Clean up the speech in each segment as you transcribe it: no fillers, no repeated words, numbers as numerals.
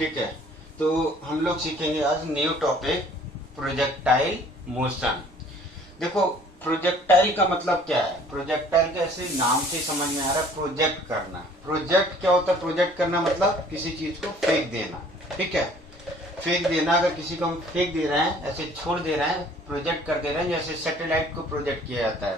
ठीक है, तो हम लोग सीखेंगे आज न्यू टॉपिक प्रोजेक्टाइल मोशन। देखो प्रोजेक्टाइल का मतलब क्या है, प्रोजेक्टाइल का ऐसे नाम से समझ में आ रहा है प्रोजेक्ट करना। प्रोजेक्ट क्या होता है, प्रोजेक्ट करना मतलब किसी चीज को फेंक देना। ठीक है, फेंक देना, अगर किसी को हम फेंक दे रहे हैं, ऐसे छोड़ दे रहे हैं, प्रोजेक्ट कर दे रहे हैं, जैसे सैटेलाइट को प्रोजेक्ट किया जाता है,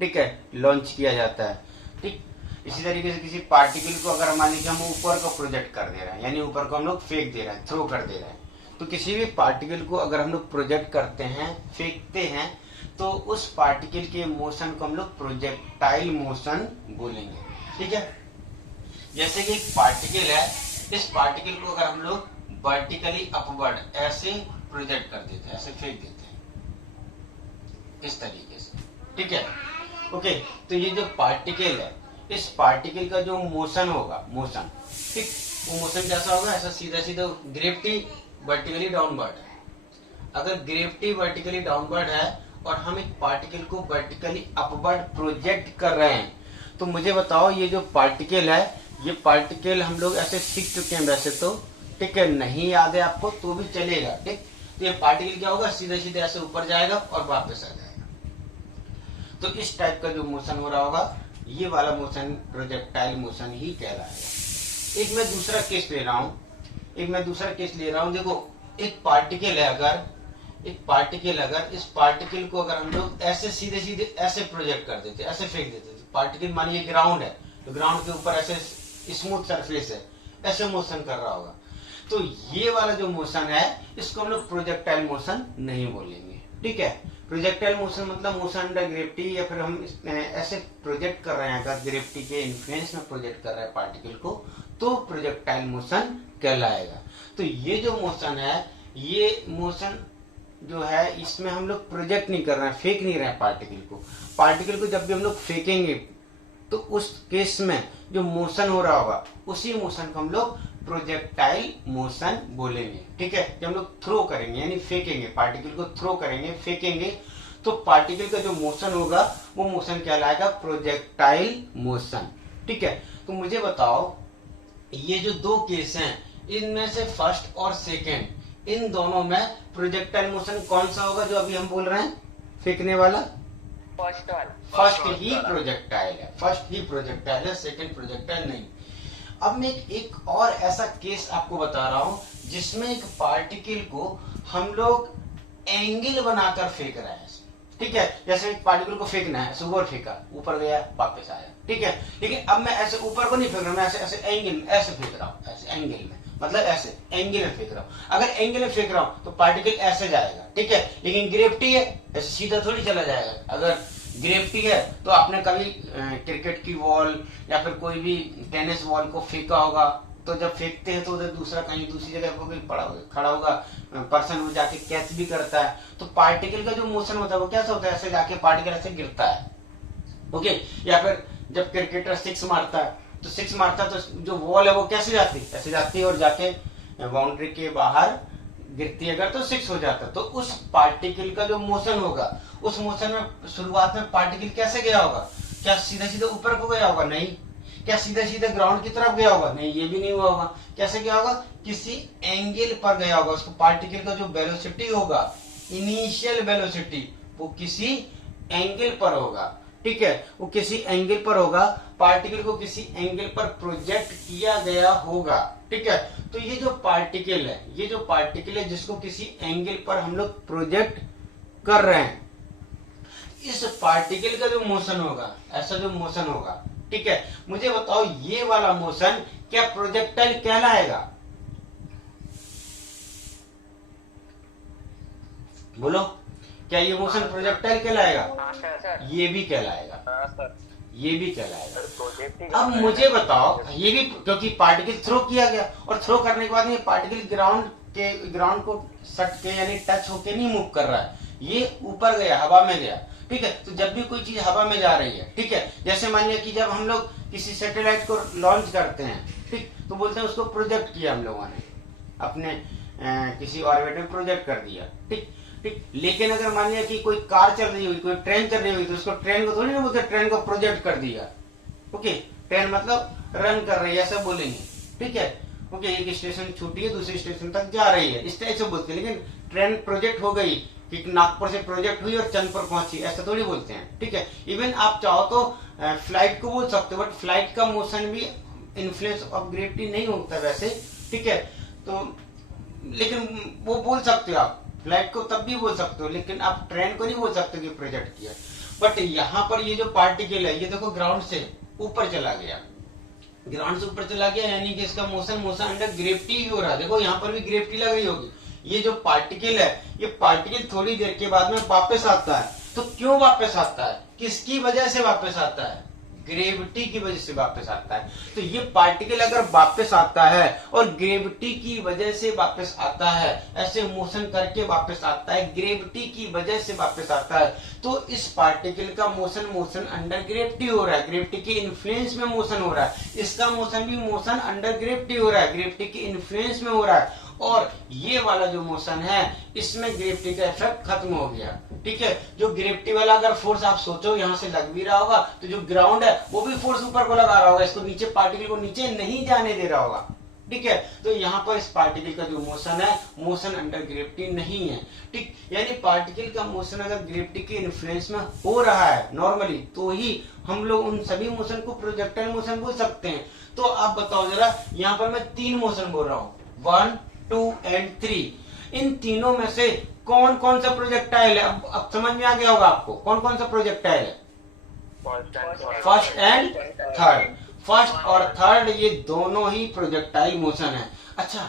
ठीक है, लॉन्च किया जाता है। ठीक, इसी तरीके से किसी पार्टिकल को अगर मान लीजिए हम ऊपर को प्रोजेक्ट कर दे रहे हैं, यानी ऊपर को हम लोग फेंक दे रहे हैं, थ्रो कर दे रहे हैं, तो किसी भी पार्टिकल को अगर हम लोग प्रोजेक्ट करते हैं, फेंकते हैं, तो उस पार्टिकल के मोशन को हम लोग प्रोजेक्टाइल मोशन बोलेंगे। ठीक है, जैसे कि एक पार्टिकल है, इस पार्टिकल को अगर हम लोग वर्टिकली अपवर्ड ऐसे प्रोजेक्ट कर देते हैं, ऐसे फेंक देते हैं इस तरीके से। ठीक है, ओके, तो ये जो पार्टिकल है, इस पार्टिकल का जो मोशन होगा, मोशन, ठीक, वो मोशन कैसा होगा, ऐसा सीधा सीधा ग्रेविटी वर्टिकली डाउनवर्ड है। अगर ग्रेविटी वर्टिकली डाउनवर्ड है और हम एक पार्टिकल को वर्टिकली अपवर्ड प्रोजेक्ट कर रहे हैं, तो मुझे बताओ ये जो पार्टिकल है, ये पार्टिकल हम लोग ऐसे सीख चुके हैं वैसे तो, ठीक है, नहीं याद है आपको तो भी चलेगा। ठीक, तो ये पार्टिकल क्या होगा, सीधे सीधे ऐसे ऊपर जाएगा और वापस आ जाएगा। तो इस टाइप का जो मोशन हो रहा होगा, ये वाला मोशन प्रोजेक्टाइल मोशन ही कहलाएगा। एक मैं दूसरा केस ले रहा हूँ, देखो एक पार्टिकल है, अगर इस पार्टिकल को अगर हम लोग ऐसे सीधे सीधे ऐसे प्रोजेक्ट कर देते, ऐसे फेंक देते, तो पार्टिकल मानिए ग्राउंड है, तो ग्राउंड के ऊपर ऐसे स्मूथ सरफेस है, ऐसे मोशन कर रहा होगा, तो ये वाला जो मोशन है, इसको हम लोग प्रोजेक्टाइल मोशन नहीं बोलेंगे। ठीक है, प्रोजेक्टाइल मोशन मतलब मोशन अंडर ग्रेविटी, या फिर हम ऐसे प्रोजेक्ट कर रहे हैं, अगर ग्रेविटी के इन्फ्लुएंस में प्रोजेक्ट कर रहे हैं पार्टिकल को, तो प्रोजेक्टाइल मोशन कहलाएगा। तो ये जो मोशन है, ये मोशन जो है, इसमें हम लोग प्रोजेक्ट नहीं कर रहे हैं, फेंक नहीं रहे हैं पार्टिकल को जब भी हम लोग फेंकेंगे, तो उस केस में जो मोशन हो रहा होगा, उसी मोशन को हम लोग प्रोजेक्टाइल मोशन बोलेंगे। ठीक है, जब हम लोग थ्रो करेंगे, यानी फेंकेंगे, पार्टिकल को थ्रो करेंगे, फेंकेंगे, तो पार्टिकल का जो मोशन होगा, वो मोशन कहलाएगा प्रोजेक्टाइल मोशन। ठीक है, तो मुझे बताओ ये जो दो केस हैं, इनमें से फर्स्ट और सेकेंड, इन दोनों में प्रोजेक्टाइल मोशन कौन सा होगा जो अभी हम बोल रहे हैं, फेंकने वाला? फर्स्ट ही प्रोजेक्टाइल है, सेकंड प्रोजेक्टाइल नहीं। अब मैं एक और ऐसा केस आपको बता रहा हूं, जिसमें एक पार्टिकल को हम लोग एंगल बनाकर फेंक रहे हैं। ठीक है, जैसे एक पार्टिकल को फेंकना है, ऐसे ऊपर फेंका, ऊपर गया वापस आया। ठीक है, लेकिन अब मैं ऐसे ऊपर को नहीं फेंक रहा हूं, मैं ऐसे एंगल में ऐसे फेंक रहा हूं, ऐसे एंगल में, मतलब ऐसे एंगल में फेंक रहा हूं। अगर एंगल में फेंक रहा हूं तो पार्टिकल ऐसे जाएगा। ठीक है, लेकिन ग्रेविटी है, ऐसे सीधा थोड़ी चला जाएगा। अगर ग्रेविटी है तो आपने कभी क्रिकेट की बॉल या फिर कोई भी टेनिस बॉल को फेंका होगा, तो जब फेंकते हैं तो उधर दूसरा कहीं दूसरी जगह पर खड़ा होगा पर्सन, वो जाके कैच भी करता है। तो पार्टिकल का जो मोशन होता है वो कैसा होता है, ऐसे जाके पार्टिकल ऐसे गिरता है। ओके, या फिर जब क्रिकेटर सिक्स मारता है, तो जो बॉल है वो कैसे जाती है, ऐसे जाती है और जाके बाउंड्री के बाहर गिरती है, अगर तो सिक्स हो जाता है। तो उस पार्टिकल का जो मोशन होगा, उस मोशन में शुरुआत में पार्टिकल कैसे गया होगा, क्या सीधा सीधा ऊपर को गया होगा? नहीं। क्या सीधा सीधा ग्राउंड की तरफ गया होगा? नहीं, ये भी नहीं हुआ होगा। कैसे गया होगा? किसी एंगल पर गया होगा। उसको पार्टिकल का जो वेलोसिटी होगा, इनिशियल वेलोसिटी, वो किसी एंगल पर होगा। ठीक है, वो किसी एंगल पर होगा, पार्टिकल को किसी एंगल पर प्रोजेक्ट किया गया होगा। ठीक है, तो ये जो पार्टिकल है, जिसको किसी एंगल पर हम लोग प्रोजेक्ट कर रहे हैं, इस पार्टिकल का जो मोशन होगा, ऐसा जो मोशन होगा, ठीक है, मुझे बताओ ये वाला मोशन क्या प्रोजेक्टाइल कहलाएगा? बोलो, क्या ये मोशन प्रोजेक्टाइल कहलाएगा? ये भी कहलाएगा, ये भी कहलाएगा। अब मुझे बताओ, ये भी, क्योंकि पार्टिकल थ्रो किया गया, और थ्रो करने के बाद ये पार्टिकल ग्राउंड को सट के यानी टच होके नहीं मूव कर रहा है, ये ऊपर गया, हवा में गया। ठीक है, तो जब भी कोई चीज हवा में जा रही है, ठीक है, जैसे मान लिया कि जब हम लोग किसी सैटेलाइट को लॉन्च करते हैं, ठीक, तो बोलते हैं उसको प्रोजेक्ट किया हम लोगों ने, अपने किसी ऑर्बिट में प्रोजेक्ट कर दिया। ठीक, लेकिन अगर मान लिया कि कोई कार चल रही हुई, कोई ट्रेन चल रही हुई, तो उसको ट्रेन को थोड़ी ना बोलते, ट्रेन को प्रोजेक्ट कर दिया। ओके, ट्रेन मतलब रन कर रही है, ऐसा बोलेंगे। ठीक है, ओके, एक स्टेशन छूटी है दूसरे स्टेशन तक जा रही है, इस टाइप से बोलते हैं। लेकिन ट्रेन प्रोजेक्ट हो गई कि नागपुर से प्रोजेक्ट हुई और चंदपुर पहुंची, ऐसा थोड़ी बोलते हैं। ठीक है, इवन आप चाहो तो फ्लाइट को बोल सकते हो, बट फ्लाइट का मोशन भी इन्फ्लुएंस ऑफ ग्रेविटी नहीं होता वैसे। ठीक है, तो लेकिन वो बोल सकते हो आप, फ्लाइट को तब भी बोल सकते हो, लेकिन आप ट्रेन को नहीं बोल सकते कि प्रोजेक्ट किया। बट यहाँ पर ये जो पार्टिकल है, ये देखो ग्राउंड से ऊपर चला गया, ग्राउंड से ऊपर चला गया, यानी कि इसका मोशन अंडर ग्रेविटी ही हो रहा है। देखो यहाँ पर भी ग्रेविटी लग रही होगी। ये जो पार्टिकल है, ये पार्टिकल थोड़ी देर के बाद में वापस आता है। तो क्यों वापस आता है, किसकी वजह से वापस आता है? ग्रेविटी की वजह से वापस आता है। तो ये पार्टिकल अगर वापस आता है और ग्रेविटी की वजह से वापस आता है, ऐसे मोशन करके वापस आता है, ग्रेविटी की वजह से वापस आता है, तो इस पार्टिकल का मोशन अंडर ग्रेविटी हो रहा है, ग्रेविटी के इन्फ्लुएंस में मोशन हो रहा है। इसका मोशन भी मोशन अंडर ग्रेविटी हो रहा है, ग्रेविटी के इन्फ्लुएंस में हो रहा है। और ये वाला जो मोशन है, इसमें ग्रेविटी का इफेक्ट खत्म हो गया। ठीक है, जो ग्रेविटी वाला अगर फोर्स आप सोचो यहाँ से लग भी रहा होगा, तो जो ग्राउंड है वो भी फोर्स ऊपर को लगा रहा होगा, इसको नीचे, पार्टिकल को नीचे नहीं जाने दे रहा होगा। ठीक है, तो यहाँ पर इस पार्टिकल का जो मोशन है, मोशन अंडर ग्रेविटी नहीं है। ठीक, यानी पार्टिकल का मोशन अगर ग्रेविटी के इन्फ्लुएंस में हो रहा है नॉर्मली, तो ही हम लोग उन सभी मोशन को प्रोजेक्टाइल मोशन बोल सकते हैं। तो आप बताओ जरा, यहाँ पर मैं 3 मोशन बोल रहा हूँ, 1, 2 एंड 3। इन तीनों में से कौन कौन सा प्रोजेक्टाइल है? अब समझ में आ गया होगा आपको कौन कौन सा प्रोजेक्टाइल है। फर्स्ट एंड थर्ड, फर्स्ट और थर्ड ये दोनों ही प्रोजेक्टाइल मोशन है। अच्छा,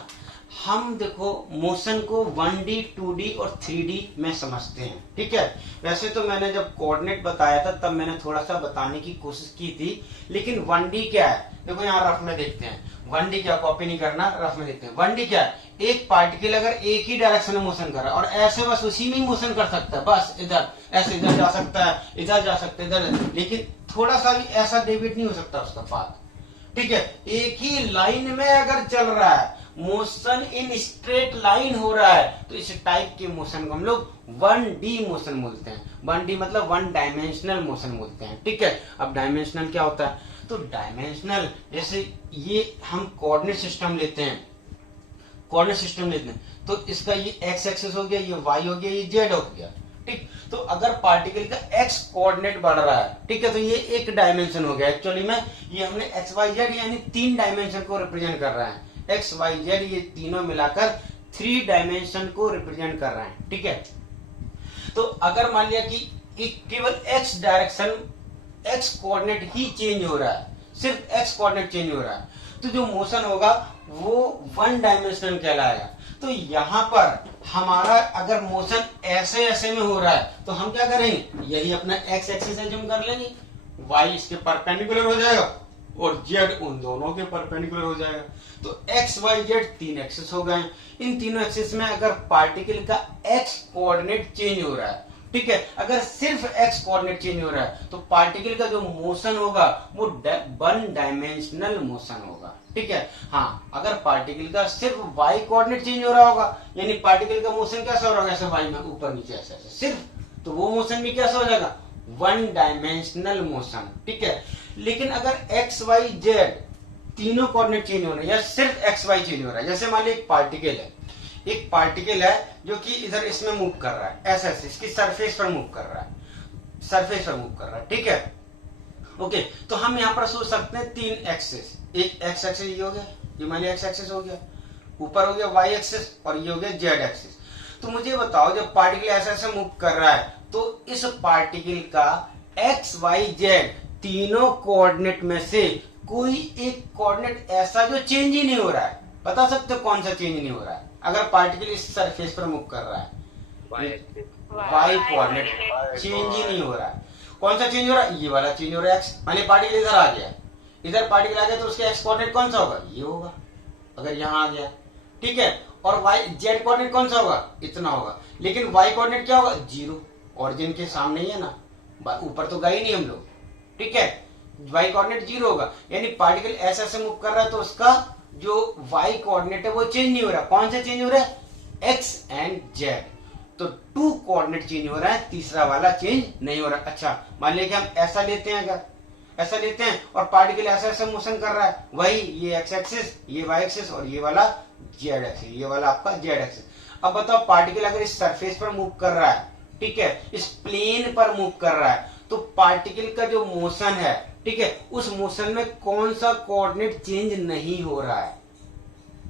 हम देखो मोशन को 1D, 2D और 3D में समझते हैं। ठीक है, वैसे तो मैंने जब कोऑर्डिनेट बताया था तब मैंने थोड़ा सा बताने की कोशिश की थी, लेकिन 1D क्या है, देखो यहाँ रफ में देखते हैं। 1D क्या, कॉपी नहीं करना, रफ में देखते हैं। 1D क्या है, एक पार्टिकल अगर एक ही डायरेक्शन में मोशन कर रहा है और ऐसे बस उसी में ही मोशन कर सकता है, बस इधर ऐसे इधर जा सकता है, इधर जा सकता है, इधर, लेकिन थोड़ा सा भी ऐसा डेविएट नहीं हो सकता उसका पाथ। ठीक है, एक ही लाइन में अगर चल रहा है, मोशन इन स्ट्रेट लाइन हो रहा है, तो इस टाइप के मोशन को हम लोग 1D मोशन बोलते हैं। 1D मतलब 1 डायमेंशनल मोशन बोलते हैं। ठीक है, अब डायमेंशनल क्या होता है, तो डायमेंशनल जैसे ये हम कोऑर्डिनेट सिस्टम लेते हैं, कोऑर्डिनेट सिस्टम लेते हैं, तो इसका ये एक्स एक्सिस हो गया, ये वाई हो गया, ये जेड हो गया। ठीक, तो अगर पार्टिकल का एक्स कोऑर्डिनेट बढ़ रहा है, ठीक है, तो ये एक डायमेंशन हो गया। एक्चुअली में ये हमने एक्स वाई जेड यानी 3 डायमेंशन को रिप्रेजेंट कर रहा है। एक्स वाई जेड ये तीनों मिलाकर 3 डायमेंशन को रिप्रेजेंट कर रहा है। ठीक है, तो अगर मान लिया कि केवल एक्स डायरेक्शन, एक्स कोऑर्डिनेट ही चेंज हो रहा है, सिर्फ एक्स कोऑर्डिनेट चेंज हो रहा है, तो जो मोशन होगा वो 1 डायमेंशनल कहलाएगा। तो यहाँ पर हमारा अगर मोशन ऐसे ऐसे में हो रहा है, तो हम क्या करेंगे, यही अपना एक्स एक्सिस एज्यूम कर लेंगे, वाई इसके परपेंडिकुलर हो जाएगा और जेड उन दोनों के परपेंडिकुलर हो जाएगा। तो एक्स वाई जेड 3 एक्सिस हो गए। इन तीनों एक्सिस में अगर पार्टिकल का एक्स कोऑर्डिनेट चेंज हो रहा है, ठीक है, अगर सिर्फ एक्स कोऑर्डिनेट चेंज हो रहा है, तो पार्टिकल का जो मोशन होगा वो 1 डायमेंशनल मोशन होगा। ठीक है, हाँ, अगर पार्टिकल का सिर्फ वाई कोऑर्डिनेट चेंज हो रहा होगा, यानी पार्टिकल का मोशन कैसा हो रहा होगा, ऐसे वाई में ऊपर नीचे ऐसे ऐसे सिर्फ, तो वो मोशन भी कैसा हो जाएगा, 1 डायमेंशनल मोशन। ठीक है, लेकिन अगर एक्स वाई जेड तीनों कोऑर्डिनेट चेंज हो रहे हैं या सिर्फ एक्स वाई चेंज हो रहा है, जैसे मान लीजिए एक पार्टिकल है जो कि इधर इसमें मूव कर रहा है, ऐसे ऐसे इसकी सरफेस पर मूव कर रहा है, सरफेस पर मूव कर रहा है। ठीक है, ओके, तो हम यहाँ पर सोच सकते हैं 3 एक्सिस, एक एक्स एक्सिस ये हो गया, ये मान लिया एक्स एक्सिस हो गया, ऊपर हो गया वाई एक्सिस और ये हो गया जेड एक्सिस। तो मुझे बताओ, जब पार्टिकल ऐसे ऐसे मूव कर रहा है, तो इस पार्टिकल का एक्स वाई जेड तीनों कोऑर्डिनेट में से कोई एक कोऑर्डिनेट ऐसा जो चेंज ही नहीं हो रहा है, बता सकते हो कौन सा चेंज नहीं हो रहा है? अगर पार्टिकल इस सरफेस पर मूव कर रहा है, वाई कोऑर्डिनेट चेंज ही नहीं हो रहा है। कौन सा चेंज हो रहा है? ये वाला चेंज हो रहा है, एक्स। मान लीजिए पार्टिकल इधर आ गया, इधर पार्टिकल आ गया, तो उसका एक्स कोऑर्डिनेट कौन सा होगा, ये होगा, अगर यहाँ आ गया। ठीक है, और वाई जेड कोऑर्डिनेट कौन सा होगा, इतना होगा, लेकिन वाई कोऑर्डिनेट क्या होगा, 0, ऑरिजिन के सामने ही है ना, ऊपर तो गए नहीं हम लोग। ठीक है, वाई कोऑर्डिनेट 0 होगा, यानी पार्टिकल ऐसे ऐसे मूव कर रहा है, तो उसका जो वाई कोऑर्डिनेट है वो चेंज नहीं हो रहा। कौन सा चेंज हो रहा है, एक्स एंड जेड। तो 2 कोऑर्डिनेट चेंज हो रहा है, तीसरा वाला चेंज नहीं हो रहा। अच्छा, मान लिया कि हम ऐसा लेते हैं, अगर ऐसा लेते हैं और पार्टिकल ऐसा ऐसा मोशन कर रहा है, वही ये एक्स एक्सिस, ये वाई एक्सिस और ये वाला जेड एक्सिस, ये वाला आपका जेड एक्सिस। अब बताओ पार्टिकल अगर इस सरफेस पर मूव कर रहा है, ठीक है, इस प्लेन पर मूव कर रहा है, तो पार्टिकल का जो मोशन है, ठीक है, उस मोशन में कौन सा कोऑर्डिनेट चेंज नहीं हो रहा है?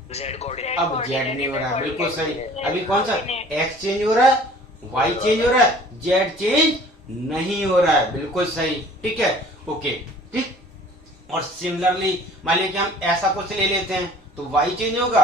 Z coordinate. अब जेड नहीं हो रहा है, बिल्कुल सही। अभी कौन सा एक्स चेंज हो रहा है, वाई चेंज हो रहा है, जेड चेंज नहीं हो रहा है, बिल्कुल सही, ठीक है, ओके, ठीक। और सिमिलरली मान लीजिए कि हम ऐसा कुछ ले लेते हैं तो वाई चेंज होगा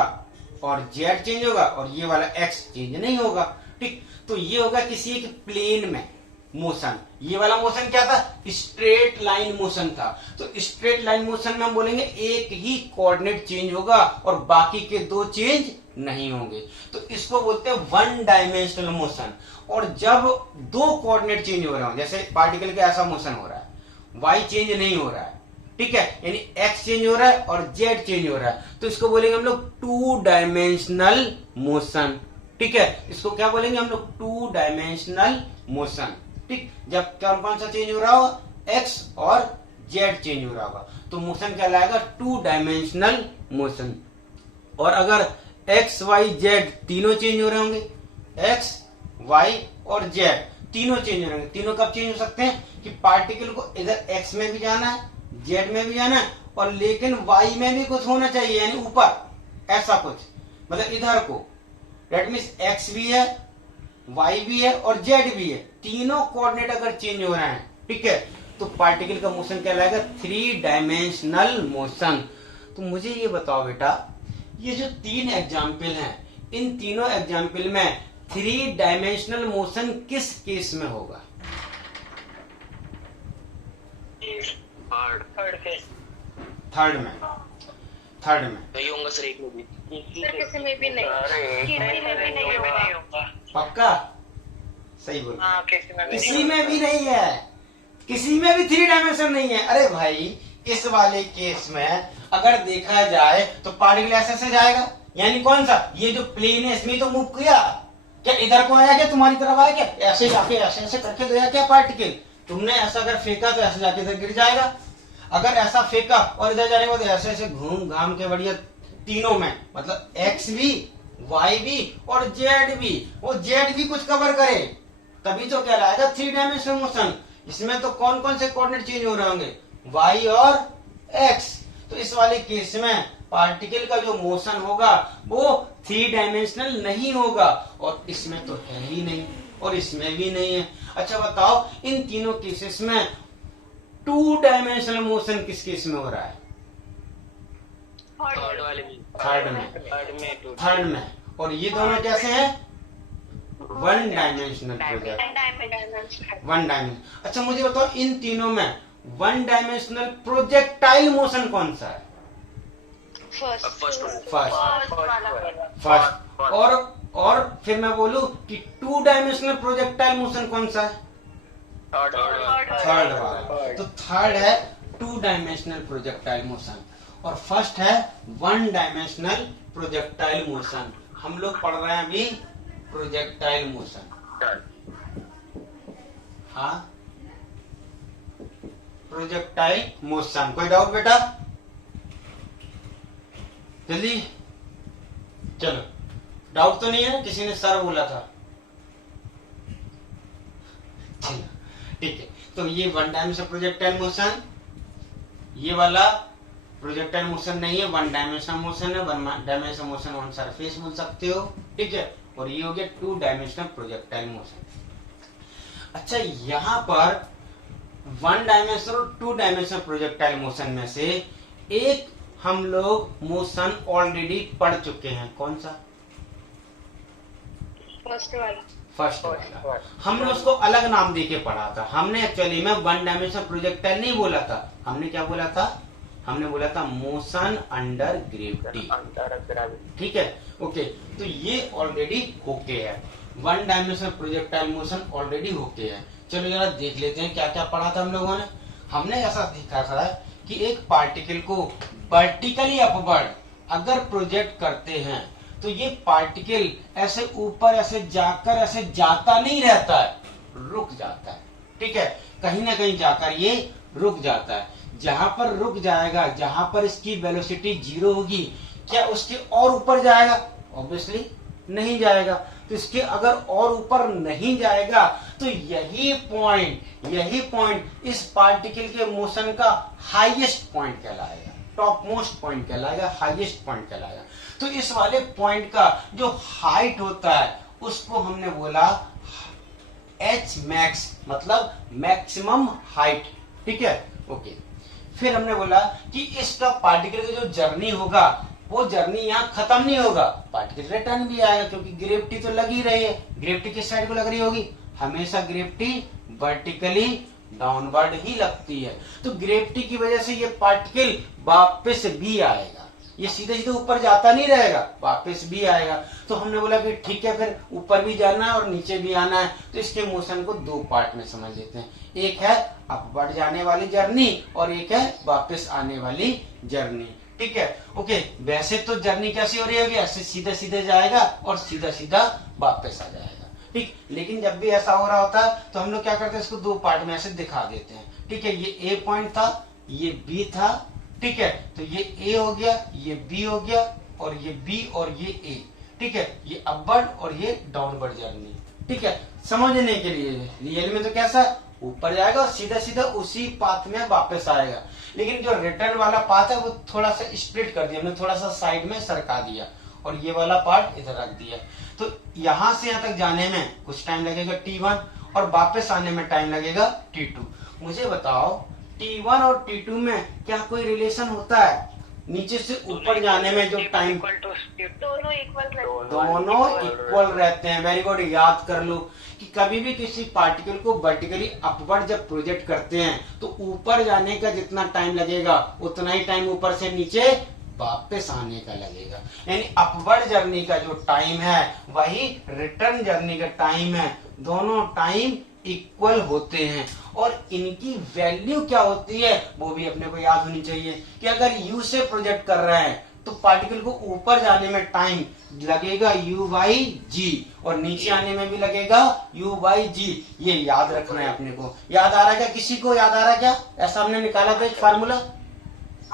और जेड चेंज होगा और ये वाला एक्स चेंज नहीं होगा, ठीक। तो ये होगा किसी एक प्लेन में मोशन। ये वाला मोशन क्या था? स्ट्रेट लाइन मोशन था। तो स्ट्रेट लाइन मोशन में हम बोलेंगे एक ही कोऑर्डिनेट चेंज होगा और बाकी के दो चेंज नहीं होंगे, तो इसको बोलते हैं वन डायमेंशनल मोशन। और जब दो कोऑर्डिनेट चेंज हो रहे हो, जैसे पार्टिकल का ऐसा मोशन हो रहा है, वाई चेंज नहीं हो रहा है, ठीक है, यानी एक्स चेंज हो रहा है और जेड चेंज हो रहा है, तो इसको बोलेंगे हम लोग टू डायमेंशनल मोशन, ठीक है। इसको क्या बोलेंगे हम लोग? टू डायमेंशनल मोशन, ठीक। जब कौन सा चेंज हो रहा होगा? एक्स और जेड चेंज हो रहा होगा, तो मोशन क्या लाएगा? Two dimensional motion. और अगर एक्स वाई जेड तीनों चेंज हो रहे होंगे, एक्स वाई और जेड तीनों चेंज हो रहे होंगे, तीनों कब चेंज हो सकते हैं? कि पार्टिकल को इधर एक्स में भी जाना है, जेड में भी जाना है, और लेकिन वाई में भी कुछ होना चाहिए, यानी ऊपर ऐसा कुछ, मतलब इधर को, दैट मीन्स एक्स भी है, वाई भी है और जेड भी है, तीनों कोऑर्डिनेट अगर चेंज हो रहे हैं, ठीक है, तो पार्टिकल का मोशन क्या लाएगा? Three dimensional motion. तो मुझे ये बताओ बेटा, ये जो तीन एग्जाम्पल हैं, इन तीनों एग्जाम्पल में थ्री डायमेंशनल मोशन किस केस में होगा? थर्ड में, थर्ड में नहीं होगा सर, एक में भी किसी में भी नहीं, किसी में भी नहीं होगा। पक्का? सही बोल। हाँ, किसी में भी नहीं है, किसी में भी थ्री डायमेंशन नहीं है। अरे भाई, इस वाले केस में अगर देखा जाए तो पार्टिकल ऐसे से जाएगा, यानी कौन सा? ये जो प्लेन है इसमें तो मूव किया, क्या इधर को आया? क्या तुम्हारी तरफ आया? क्या ऐसे जाके ऐसे ऐसे करके गया क्या पार्टिकल? तुमने ऐसा अगर फेंका तो ऐसे जाके इधर गिर जाएगा, अगर ऐसा फेंका और इधर जाने के बाद ऐसे ऐसे घूम घाम के बढ़िया, तीनों में मतलब एक्स भी, वाई भी और जेड भी, वो जेड भी कुछ कवर करे, तभी तो कहलाएगा थ्री डायमेंशनल मोशन। इसमें तो कौन कौन से कोऑर्डिनेट चेंज हो रहे होंगे? वाई और एक्स। तो इस वाले केस में पार्टिकल का जो मोशन होगा वो थ्री डायमेंशनल नहीं होगा, और इसमें तो है ही नहीं और इसमें भी नहीं है। अच्छा बताओ, इन तीनों केसेस में टू डायमेंशनल मोशन किस केस में हो रहा है? थर्ड वाले में, थर्ड में। और ये दोनों कैसे हैं? One dimensional project, one dimension. अच्छा मुझे बताओ, इन तीनों में वन डायमेंशनल प्रोजेक्टाइल मोशन कौन सा है? फर्स्ट। और फिर मैं बोलूं कि टू डायमेंशनल प्रोजेक्टाइल मोशन कौन सा है? थर्ड वाला। तो थर्ड है टू डायमेंशनल प्रोजेक्टाइल मोशन और फर्स्ट है वन डायमेंशनल प्रोजेक्टाइल मोशन। हम लोग पढ़ रहे हैं अभी प्रोजेक्टाइल मोशन। हाँ, प्रोजेक्टाइल मोशन। कोई डाउट बेटा? जल्दी चलो, डाउट तो नहीं है? किसी ने सर बोला था? चलो ठीक है। तो ये वन डायमेंशनल प्रोजेक्टाइल मोशन, ये वाला प्रोजेक्टाइल मोशन नहीं है, वन डायमेंशनल मोशन है। One dimensional motion on surface बोल सकते हो, ठीक है। और ये हो गया टू डायमेंशनल प्रोजेक्टाइल मोशन। अच्छा, यहाँ पर वन डायमेंशनल और टू डायमेंशनल प्रोजेक्टाइल मोशन में से एक हम लोग मोशन ऑलरेडी पढ़ चुके हैं। कौन सा? फर्स्ट वाला। फर्स्ट वाला। हमने उसको अलग नाम देके पढ़ा था। हमने एक्चुअली में वन डायमेंशनल प्रोजेक्टाइल नहीं बोला था, हमने क्या बोला था? हमने बोला था मोशन अंडर ग्रेविटी, ठीक है, ओके। तो ये ऑलरेडी होके है, one dimensional projectile motion already होके है। चलो जरा देख लेते हैं क्या क्या पढ़ा था हम लोगों ने। हमने ऐसा देखा था कि एक पार्टिकल को वर्टिकली अपवर्ड अगर प्रोजेक्ट करते हैं तो ये पार्टिकल ऐसे ऊपर ऐसे जाकर ऐसे जाता नहीं रहता है, रुक जाता है, ठीक है, कहीं ना कहीं जाकर ये रुक जाता है। जहां पर रुक जाएगा, जहां पर इसकी वेलोसिटी 0 होगी, क्या उसके और ऊपर जाएगा? ऑब्वियसली नहीं जाएगा। तो इसके अगर और ऊपर नहीं जाएगा तो यही पॉइंट इस पार्टिकल के मोशन का हाईएस्ट पॉइंट कहलाएगा, टॉप मोस्ट पॉइंट कहलाएगा, हाईएस्ट पॉइंट कहलाएगा। तो इस वाले पॉइंट का जो हाइट होता है उसको हमने बोला एच मैक्स, मतलब मैक्सिमम हाइट। ठीक है, ओके। फिर हमने बोला कि इसका पार्टिकल का जो जर्नी होगा वो जर्नी यहाँ खत्म नहीं होगा, पार्टिकल रिटर्न भी आएगा, क्योंकि ग्रेविटी तो लगी रही है। ग्रेविटी किस साइड को लग रही होगी? हमेशा ग्रेविटी वर्टिकली डाउनवर्ड ही लगती है। तो ग्रेविटी की वजह से ये पार्टिकल वापस भी आएगा, ये सीधे सीधे ऊपर जाता नहीं रहेगा, वापस भी आएगा। तो हमने बोला कि ठीक है, फिर ऊपर भी जाना है और नीचे भी आना है। तो इसके मोशन को दो पार्ट में समझ लेते हैं, एक है अपवर्ड जाने वाली जर्नी और एक है वापस आने वाली जर्नी। ठीक है, ओके। वैसे तो जर्नी कैसी हो रही होगी? ऐसे सीधे सीधे जाएगा और सीधा सीधा वापस आ जाएगा। ठीक, लेकिन जब भी ऐसा हो रहा होता है तो हम लोग क्या करते हैं, इसको दो पार्ट में ऐसे दिखा देते हैं। ठीक है, ये ए पॉइंट था, ये बी था। ठीक है, तो ये ए हो गया, ये बी हो गया, और ये बी और ये ए। ठीक है, ये अपवर्ड और ये डाउनवर्ड जर्नी। ठीक है, समझने के लिए रियल में तो कैसा ऊपर जाएगा और सीधा सीधा उसी पाथ में वापस आएगा। लेकिन जो रिटर्न वाला पाथ है वो थोड़ा सा स्प्लिट कर दिया, हमने थोड़ा सा साइड में सरका दिया और ये वाला पार्ट इधर रख दिया। तो यहां से यहां तक जाने में कुछ टाइम लगेगा t1 और वापस आने में टाइम लगेगा t2। मुझे बताओ t1 और t2 में क्या कोई रिलेशन होता है? नीचे से ऊपर जाने में जो टाइम, दोनों इक्वल रहते हैं। वेरी गुड, याद कर लो कि कभी भी किसी पार्टिकल को वर्टिकली अपवर्ड जब प्रोजेक्ट करते हैं तो ऊपर जाने का जितना टाइम लगेगा उतना ही टाइम ऊपर से नीचे वापस आने का लगेगा। यानी अपवर्ड जर्नी का जो टाइम है वही रिटर्न जर्नी का टाइम है, दोनों टाइम इक्वल होते हैं। और इनकी वैल्यू क्या होती है वो भी अपने को याद होनी चाहिए कि अगर u से प्रोजेक्ट कर रहे हैं तो पार्टिकल को ऊपर जाने में टाइम लगेगा u बाई जी और नीचे आने में भी लगेगा u बाई जी। ये याद रखना है अपने को। याद आ रहा है क्या? किसी को याद आ रहा है क्या? ऐसा हमने निकाला था एक फार्मूला।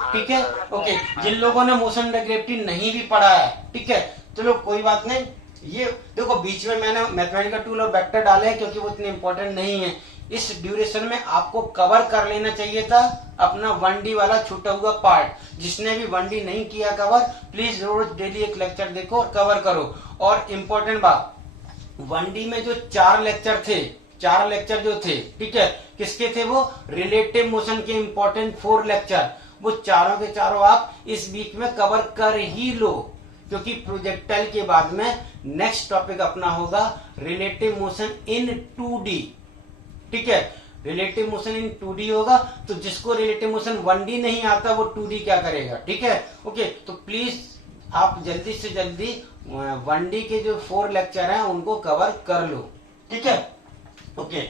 ठीक है, ओके। जिन लोगों ने मोशन ग्रेविटी नहीं भी पढ़ा है, ठीक है, चलो कोई बात नहीं। ये देखो बीच में मैंने मैथमेटिकल टूल और वेक्टर डाले हैं क्योंकि वो इतने इंपॉर्टेंट नहीं है। इस ड्यूरेशन में आपको कवर कर लेना चाहिए था अपना 1D वाला छूटा हुआ पार्ट। जिसने भी 1D नहीं किया कवर, प्लीज रोज डेली एक लेक्चर देखो और कवर करो। और इम्पोर्टेंट बात, 1D में जो 4 लेक्चर थे, 4 लेक्चर जो थे, ठीक है, किसके थे वो? रिलेटिव मोशन के इम्पोर्टेंट 4 लेक्चर। वो चारों के चारों आप इस वीक में कवर कर ही लो, क्योंकि प्रोजेक्टाइल के बाद में नेक्स्ट टॉपिक अपना होगा रिलेटिव मोशन इन 2D। ठीक है, रिलेटिव मोशन इन 2D होगा। तो जिसको रिलेटिव मोशन 1D नहीं आता वो 2D क्या करेगा? ठीक है, ओके। तो प्लीज आप जल्दी से जल्दी 1D के जो 4 लेक्चर हैं उनको कवर कर लो। ठीक है, ओके।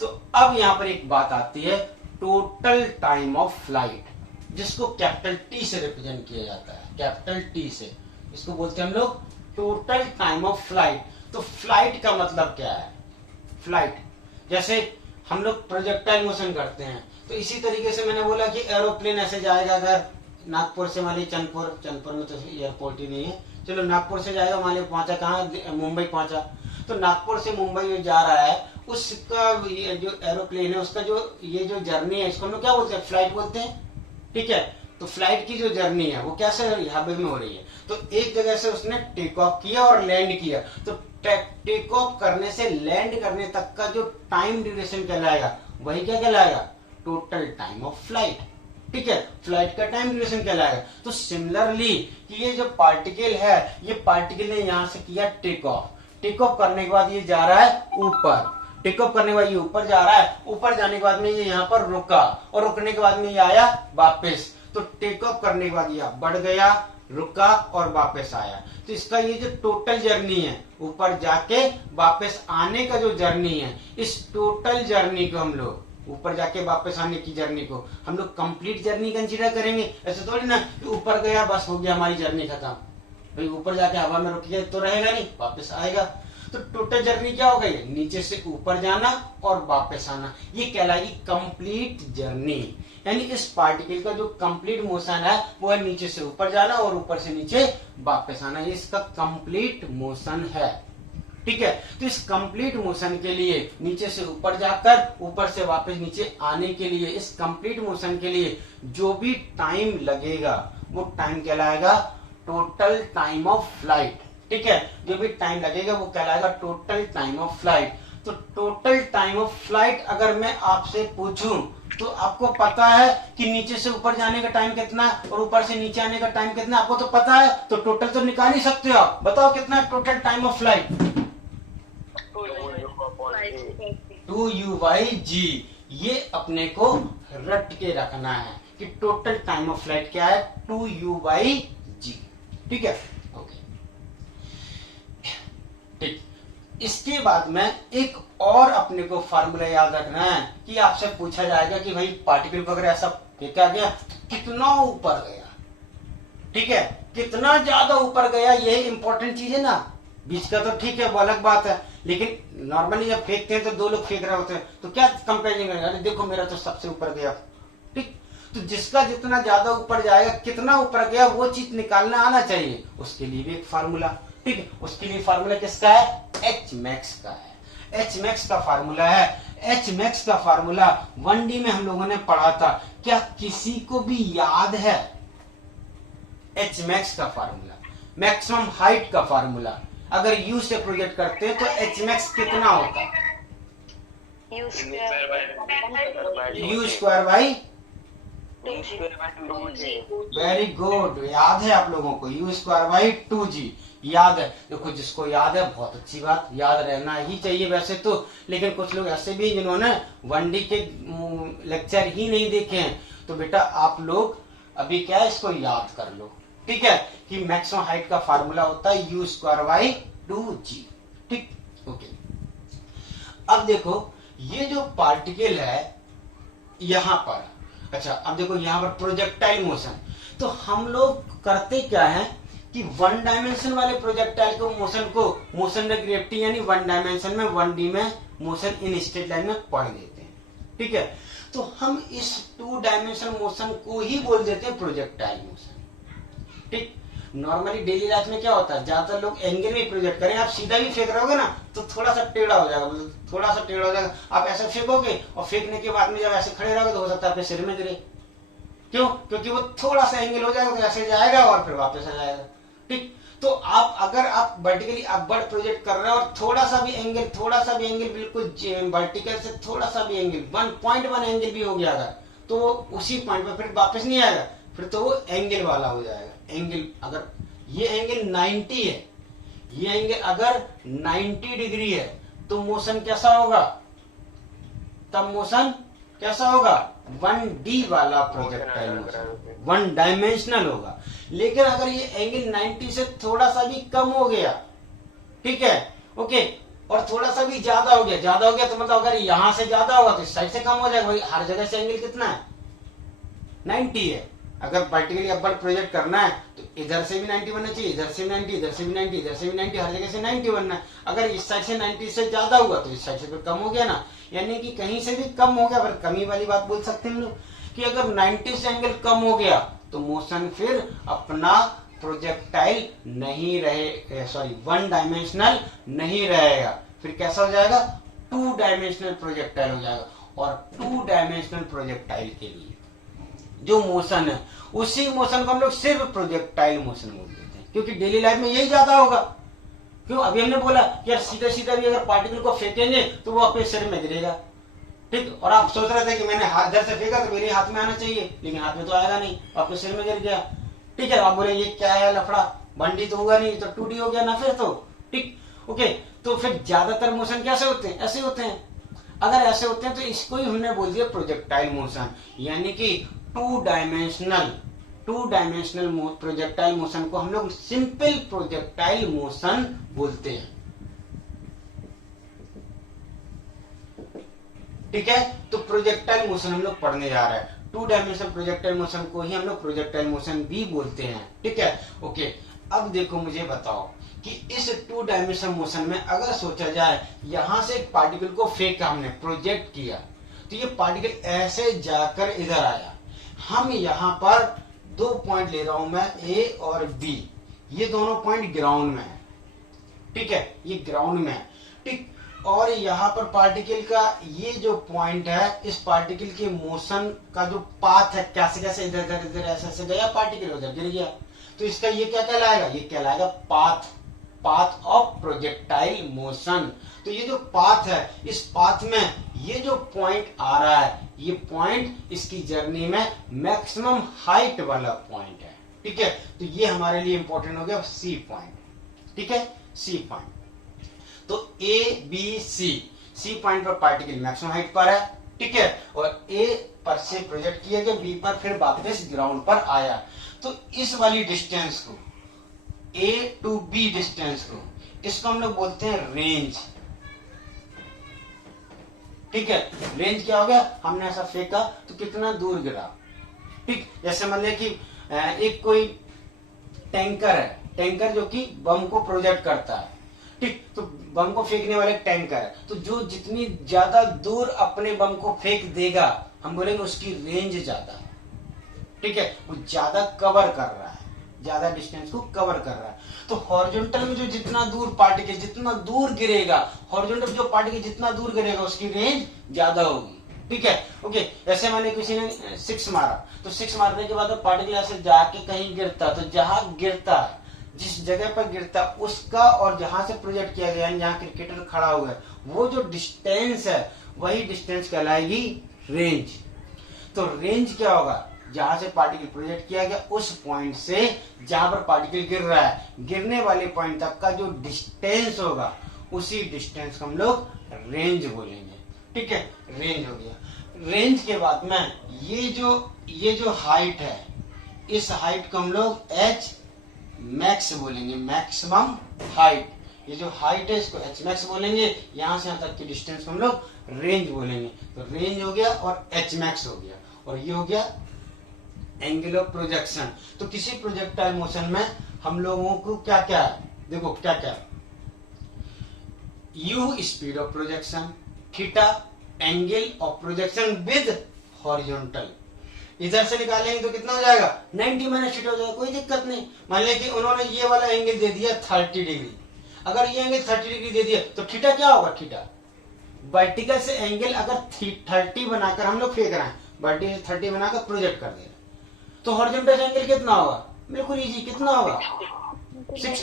तो अब यहां पर एक बात आती है, टोटल टाइम ऑफ फ्लाइट, जिसको कैपिटल T से रिप्रेजेंट किया जाता है, कैपिटल T से। इसको बोलते हैं हम लोग टोटल टाइम ऑफ फ्लाइट। तो फ्लाइट का मतलब क्या है? फ्लाइट जैसे हम लोग प्रोजेक्टाइल मोशन करते हैं तो इसी तरीके से मैंने बोला कि एरोप्लेन ऐसे जाएगा, अगर नागपुर से मान लीजिए चंदपुर में तो एयरपोर्ट ही नहीं है, चलो नागपुर से जाएगा, मान लीजिए पहुंचा कहाँ? मुंबई पहुंचा। तो नागपुर से मुंबई जो जा रहा है उसका ये जो एरोप्लेन है उसका जो ये जो जर्नी है इसको हम लोग क्या बोलते हैं? फ्लाइट बोलते हैं। ठीक है, तो फ्लाइट की जो जर्नी है वो कैसे हवा में हो रही है? तो एक जगह से उसने टेक ऑफ किया और लैंड किया, तो टेक ऑफ करने से लैंड करने तक का जो टाइम ड्यूरेशन कहलाएगा वही क्या कहलाएगा? Total time of flight. ठीक है, फ्लाइट का टाइम ड्यूरेशन कहलाएगा। तो सिमिलरली कि ये जो पार्टिकल है, ये पार्टिकल ने यहाँ से किया टेक ऑफ। टेक ऑफ करने के बाद ये जा रहा है ऊपर, टेक ऑफ करने के बाद ये ऊपर जा रहा है, ऊपर जाने के बाद में ये यहाँ पर रुका और रुकने के बाद में ये आया वापस। तो टेक ऑफ करने के बाद ये बढ़ गया, रुका और वापस आया। तो इसका ये जो टोटल जर्नी है, ऊपर जाके वापस आने का जो जर्नी है, इस टोटल जर्नी को हम लोग ऊपर जाके वापस आने की जर्नी को हम लोग कंप्लीट जर्नी कंसीडर करेंगे। ऐसे थोड़ी ना कि ऊपर गया बस हो गया हमारी जर्नी खत्म। भाई ऊपर जाके हवा में रुक गया तो रहेगा नहीं, वापस आएगा। तो टोटल जर्नी क्या हो गई, नीचे से ऊपर जाना और वापस आना, ये कहलाएगी कंप्लीट जर्नी। यानी इस पार्टिकल का जो कंप्लीट मोशन है वो है नीचे से ऊपर जाना और ऊपर से नीचे वापस आना, ये इसका कंप्लीट मोशन है। ठीक है, तो इस कंप्लीट मोशन के लिए नीचे से ऊपर जाकर ऊपर से वापस नीचे आने के लिए, इस कंप्लीट मोशन के लिए जो भी टाइम लगेगा वो टाइम कहलाएगा टोटल टाइम ऑफ फ्लाइट। ठीक है, जो भी टाइम लगेगा वो कहलाएगा टोटल टाइम ऑफ फ्लाइट। तो टोटल टाइम ऑफ फ्लाइट अगर मैं आपसे पूछूं तो आपको पता है कि नीचे से ऊपर जाने का टाइम कितना है और ऊपर से नीचे आने का टाइम कितना है, आपको तो पता है, तो टोटल तो निकाल ही सकते हो आप। बताओ कितना है total time of flight, 2u/g। ये अपने को रट के रखना है कि टोटल टाइम ऑफ फ्लाइट क्या है, 2u/g। ठीक है, ओके, ठीक। इसके बाद में एक और अपने को फार्मूला याद रखना है कि आपसे पूछा जाएगा कि भाई पार्टिकल को अगर ऐसा फेंका गया कितना ऊपर गया। ठीक है, कितना ज्यादा ऊपर गया, यही इंपॉर्टेंट चीज है ना। बीच का तो ठीक है, वो अलग बात है, लेकिन नॉर्मली जब फेंकते हैं तो दो लोग फेंक रहे होते हैं तो क्या कंपेरिजन करेंगे, अरे देखो मेरा तो सबसे ऊपर गया। ठीक, तो जिसका जितना ज्यादा ऊपर जाएगा, कितना ऊपर गया, वो चीज निकालना आना चाहिए, उसके लिए भी एक फार्मूला। ठीक है, उसके लिए फार्मूला किसका है, एच मैक्स का है। एच मैक्स का फार्मूला है, एच मैक्स का फार्मूला 1D में हम लोगों ने पढ़ा था, क्या किसी को भी याद है एच मैक्स का फार्मूला, मैक्सिमम हाइट का फार्मूला? अगर यू से प्रोजेक्ट करते हैं तो एच मैक्स कितना होता है, U u² by, very good, याद है आप लोगों को, u²/2g याद है। देखो जिसको याद है बहुत अच्छी बात, याद रहना ही चाहिए वैसे तो, लेकिन कुछ लोग ऐसे भी जिन्होंने 1D के लेक्चर ही नहीं देखे हैं, तो बेटा आप लोग अभी क्या है, इसको याद कर लो। ठीक है, कि मैक्सिमम हाइट का फार्मूला होता है u²/2g। ठीक, ओके। अब देखो ये जो पार्टिकल है यहां पर, अच्छा अब देखो यहां पर प्रोजेक्टाइल मोशन, तो हम लोग करते क्या है कि वन डायमेंशन वाले प्रोजेक्टाइल को मोशन ऑफ ग्रेविटी यानी वन डायमेंशन में 1D में मोशन इन स्ट्रेट लाइन में पढ़ देते हैं। ठीक है, तो हम इस 2 डायमेंशन मोशन को ही बोल देते हैं प्रोजेक्टाइल मोशन। ठीक, नॉर्मली डेली लाइफ में क्या होता है, ज्यादातर लोग एंगल में प्रोजेक्ट करें, आप सीधा भी फेंक रहे होगे ना तो थोड़ा सा टेढ़ा हो जाएगा, मतलब थोड़ा सा टेढ़ा हो जाएगा। आप ऐसे फेंकोगे और फेंकने के बाद में जब ऐसे खड़े रहोगे तो हो सकता है आपके सिर में गिरे, क्यों, क्योंकि वो थोड़ा सा एंगल हो जाएगा तो ऐसे जाएगा और फिर वापस आ जाएगा। ठीक, तो आप अगर आप वर्टिकली अपवर्ड प्रोजेक्ट कर रहे हो और थोड़ा सा भी एंगल बिल्कुल वर्टिकल से थोड़ा सा भी एंगल 1.1 एंगल भी हो गया अगर, तो वो उसी पॉइंट पर फिर वापस नहीं आएगा, फिर तो वो एंगल वाला हो जाएगा। एंगल अगर ये एंगल 90 है, ये एंगल अगर 90 डिग्री है तो मोशन कैसा होगा, तब मोशन कैसा होगा, 1D वाला प्रोजेक्टाइल मोशन, 1 डायमेंशनल होगा। लेकिन अगर ये एंगल 90 से थोड़ा सा भी कम हो गया, ठीक है, ओके, और थोड़ा सा भी ज्यादा हो गया तो मतलब अगर यहां से ज्यादा होगा तो इस साइड से कम हो जाएगा। भाई हर जगह से एंगल कितना है, 90 है। अगर वर्टिकली अपवर्ड प्रोजेक्ट करना है तो इधर से भी 90 बनना चाहिए, इधर से भी 90, इधर से भी 90, इधर से भी 90, हर जगह से 90 बनना है। अगर इस साइड से 90 से ज्यादा हुआ तो इस साइड से फिर कम हो गया ना, यानी कि कहीं से भी कम हो गया, फिर कमी वाली बात बोल सकते हैं हम लोग कि अगर 90 से एंगल कम हो गया तो मोशन फिर अपना प्रोजेक्टाइल नहीं रहे, सॉरी 1 डायमेंशनल नहीं रहेगा, फिर कैसा हो जाएगा, 2 डायमेंशनल प्रोजेक्टाइल हो जाएगा। और 2 डायमेंशनल प्रोजेक्टाइल के लिए जो मोशन है उसी मोशन को हम लोग सिर्फ प्रोजेक्टाइल मोशन बोल देते हैं, क्योंकि डेली लाइफ में यही ज्यादा होगा। क्यों, अभी हमने बोला कि यार सीधा सीधा भी अगर पार्टिकल को फेंकेंगे तो वो अपने सिर में गिरेगा। ठीक, और आप सोच रहे थे कि मैंने हाथ इधर से फेंका तो मेरे हाथ में आना चाहिए, लेकिन हाथ में तो आएगा नहीं, आपके सिर में गिर गया। ठीक है, आप बोले ये क्या है लफड़ा, 1D तो हुआ नहीं तो 2D हो गया ना फिर तो। ठीक, ओके, तो फिर ज्यादातर मोशन कैसे होते हैं, ऐसे होते हैं। अगर ऐसे होते हैं तो इसको ही हमने बोल दिया प्रोजेक्टाइल मोशन, यानी कि 2 डायमेंशनल प्रोजेक्टाइल मोशन को हम लोग सिंपल प्रोजेक्टाइल मोशन बोलते हैं। ठीक है, तो प्रोजेक्टाइल मोशन हम लोग पढ़ने जा रहे हैं, 2 डायमेंशनल प्रोजेक्टाइल मोशन को ही हम लोग प्रोजेक्टाइल मोशन भी बोलते हैं। ठीक है, ओके। अब देखो मुझे बताओ कि इस 2 डायमेंशन मोशन में अगर सोचा जाए यहां से एक पार्टिकल को फेंका हमने, प्रोजेक्ट किया, तो ये पार्टिकल ऐसे जाकर इधर आया। हम यहाँ पर 2 पॉइंट ले रहा हूं मैं, ए और बी, ये दोनों पॉइंट ग्राउंड में है, ठीक है, ये ग्राउंड में है, ठीक। और यहाँ पर पार्टिकल का ये जो पॉइंट है, इस पार्टिकल के मोशन का जो पाथ है, कैसे कैसे इधर इधर इधर ऐसे ऐसे गया पार्टिकल, उधर गिर गया, तो इसका ये क्या कहलाएगा, ये कहलाएगा path, path of projectile motion. तो ये जो पाथ है, इस पाथ में ये जो पॉइंट आ रहा है, ये पॉइंट इसकी जर्नी में मैक्सिमम हाइट वाला पॉइंट है, ठीक है। तो ये हमारे लिए इंपॉर्टेंट हो गया सी पॉइंट, ठीक है, सी पॉइंट। तो ए बी सी पॉइंट पर पार्टिकल मैक्सिमम हाइट पर है, ठीक है, और ए पर से प्रोजेक्ट किया गया, बी पर फिर वापस ग्राउंड पर आया। तो इस वाली डिस्टेंस को, ए टू बी डिस्टेंस को, इसको हम लोग बोलते हैं रेंज, ठीक है। रेंज क्या हो गया, हमने ऐसा फेंका तो कितना दूर गिरा, ठीक। जैसे मान लिया कि एक कोई टैंकर है, टैंकर जो कि बम को प्रोजेक्ट करता है, ठीक, तो बम को फेंकने वाले टैंकर है, तो जो जितनी ज्यादा दूर अपने बम को फेंक देगा, हम बोलेंगे उसकी रेंज ज्यादा है, ठीक है, वो ज्यादा कवर कर रहा है, ज्यादा डिस्टेंस को कवर कर रहा है। तो हॉरिजॉन्टल में जो जितना दूर पार्टिकल जितना दूर गिरेगा, हॉरिजॉन्टल जो पार्टिकल जितना दूर गिरेगा उसकी रेंज ज्यादा होगी, ठीक है, ओके। ऐसे मैंने किसी ने 6 मारा, तो 6 मारने के बाद पार्टिकल ऐसे जाके कहीं गिरता, तो जहां गिरता, जिस जगह पर गिरता उसका और जहां से प्रोजेक्ट किया गया, जहां क्रिकेटर खड़ा हुआ है, वो जो डिस्टेंस है वही डिस्टेंस कहलाएगी रेंज। तो रेंज क्या होगा, जहां से पार्टिकल प्रोजेक्ट किया गया उस पॉइंट से जहां पर पार्टिकल गिर रहा है, गिरने वाले पॉइंट तक का जो डिस्टेंस होगा, उसी डिस्टेंस को हम लोग रेंज बोलेंगे, ठीक है, रेंज हो गया। रेंज के बाद में ये जो हाइट है, इस हाइट को हम लोग एच मैक्स बोलेंगे, मैक्सिमम हाइट। ये जो हाइट है इसको एच मैक्स बोलेंगे, यहां से यहां तक की डिस्टेंस को हम लोग रेंज बोलेंगे। तो रेंज हो गया और एच मैक्स हो गया, और ये हो गया एंगल ऑफ प्रोजेक्शन। तो किसी प्रोजेक्टाइल मोशन में हम लोगों को क्या क्या है, देखो क्या क्या, you speed of projection, theta angle of projection with horizontal. इधर से निकालेंगे तो कितना हो जाएगा, 90 माइनस थीटा हो जाएगा, कोई दिक्कत नहीं। मान लिया कि उन्होंने ये वाला एंगल दे दिया 30 डिग्री, अगर ये एंगल 30 डिग्री दे दिया तो थीटा क्या होगा, थीटा वर्टिकल से एंगल अगर 30 बनाकर हम लोग फेंक रहे हैं, वर्टिकल से 30 बनाकर प्रोजेक्ट कर दे रहे हैं, तो हॉरिजॉन्टल एंगल कितना होगा, बिल्कुल इजी, कितना होगा 60।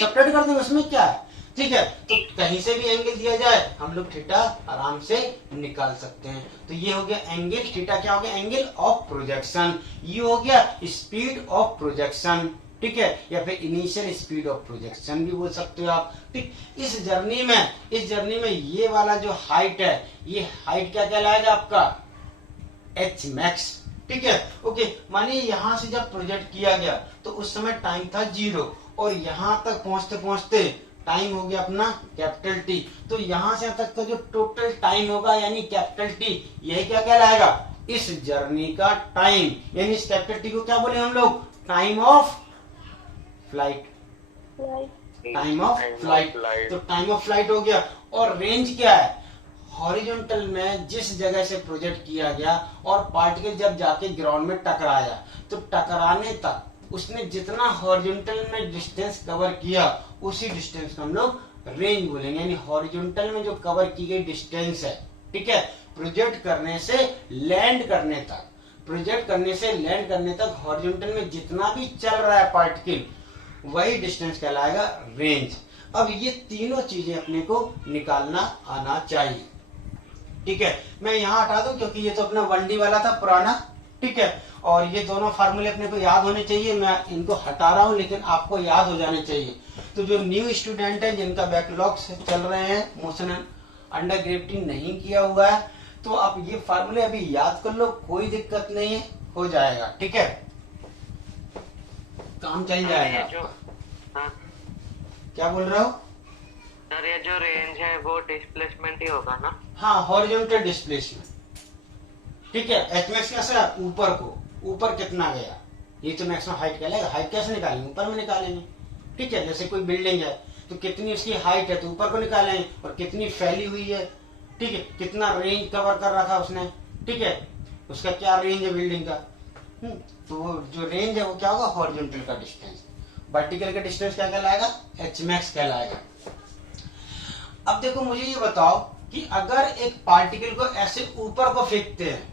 सब्ट्रैक्ट कर देंगे, उसमें क्या है, ठीक है। तो कहीं से भी एंगल दिया जाए हम लोग थीटा आराम से निकाल सकते हैं। तो ये हो गया एंगल, थीटा क्या हो गया, एंगल ऑफ प्रोजेक्शन। ये हो गया स्पीड ऑफ प्रोजेक्शन, ठीक है, या फिर इनिशियल स्पीड ऑफ प्रोजेक्शन भी बोल सकते हो आप, ठीक। इस जर्नी में ये वाला जो हाइट है, ये हाइट क्या कहलाएगा आपका, एच मैक्स, ठीक है, ओके। मानिए यहां से जब प्रोजेक्ट किया गया तो उस समय टाइम था 0, और यहां तक पहुंचते पहुंचते टाइम हो गया अपना कैपिटल टी। तो यहां से तक का जो टोटल टाइम होगा यानी कैपिटल टी, यही क्या कहलाएगा, इस जर्नी का टाइम, यानी इस कैपिटल टी को क्या बोले हम लोग, time of flight, time of flight. तो टाइम ऑफ फ्लाइट हो गया। और रेंज क्या है, हॉरिजॉन्टल में जिस जगह से प्रोजेक्ट किया गया और पार्टिकल जब जाके ग्राउंड में टकराया, तो टकराने तक उसने जितना हॉरिजॉन्टल में डिस्टेंस कवर किया, उसी डिस्टेंस को हम लोग रेंज बोलेंगे, यानी हॉरिजॉन्टल में जो कवर की गई डिस्टेंस है, ठीक है, प्रोजेक्ट करने से लैंड करने तक, प्रोजेक्ट करने से लैंड करने तक हॉरिजॉन्टल में जितना भी चल रहा है पार्टिकल, वही डिस्टेंस कहलाएगा रेंज। अब ये तीनों चीजें अपने को निकालना आना चाहिए, ठीक है। मैं यहाँ हटा दूं क्योंकि ये तो अपना 1D वाला था पुराना, ठीक है, और ये दोनों फार्मूले अपने को याद होने चाहिए। मैं इनको हटा रहा हूं लेकिन आपको याद हो जाने चाहिए। तो जो न्यू स्टूडेंट है जिनका बैकलॉग चल रहे हैं, मोशन अंडर ग्रेविटी नहीं किया हुआ है, तो आप ये फार्मूले अभी याद कर लो, कोई दिक्कत नहीं है, हो जाएगा, ठीक है, काम चल जाएगा। क्या बोल रहे हो सर, ये जो रेंज है वो डिस्प्लेसमेंट ही होगा ना? हाँ, हॉरिजॉन्टल डिस्प्लेसमेंट, ठीक है। एच मैक्स कैसे, ऊपर को, ऊपर कितना गया, ये तो मैक्सिमम हाइट कहलाएगा। हाइट कैसे निकालेंगे, ऊपर में निकालेंगे, ठीक है, जैसे कोई बिल्डिंग है तो कितनी उसकी हाइट है तो ऊपर को निकालेंगे, और कितनी फैली हुई है, ठीक है, कितना रेंज कवर कर रखा उसने, ठीक है, उसका क्या रेंज है बिल्डिंग का। तो वो जो रेंज है वो क्या होगा, हॉरिजॉन्टल का डिस्टेंस। वर्टिकल का डिस्टेंस क्या कहलाएगा, एच मैक्स कहलाएगा। अब देखो मुझे ये बताओ कि अगर एक पार्टिकल को ऐसे ऊपर को फेंकते हैं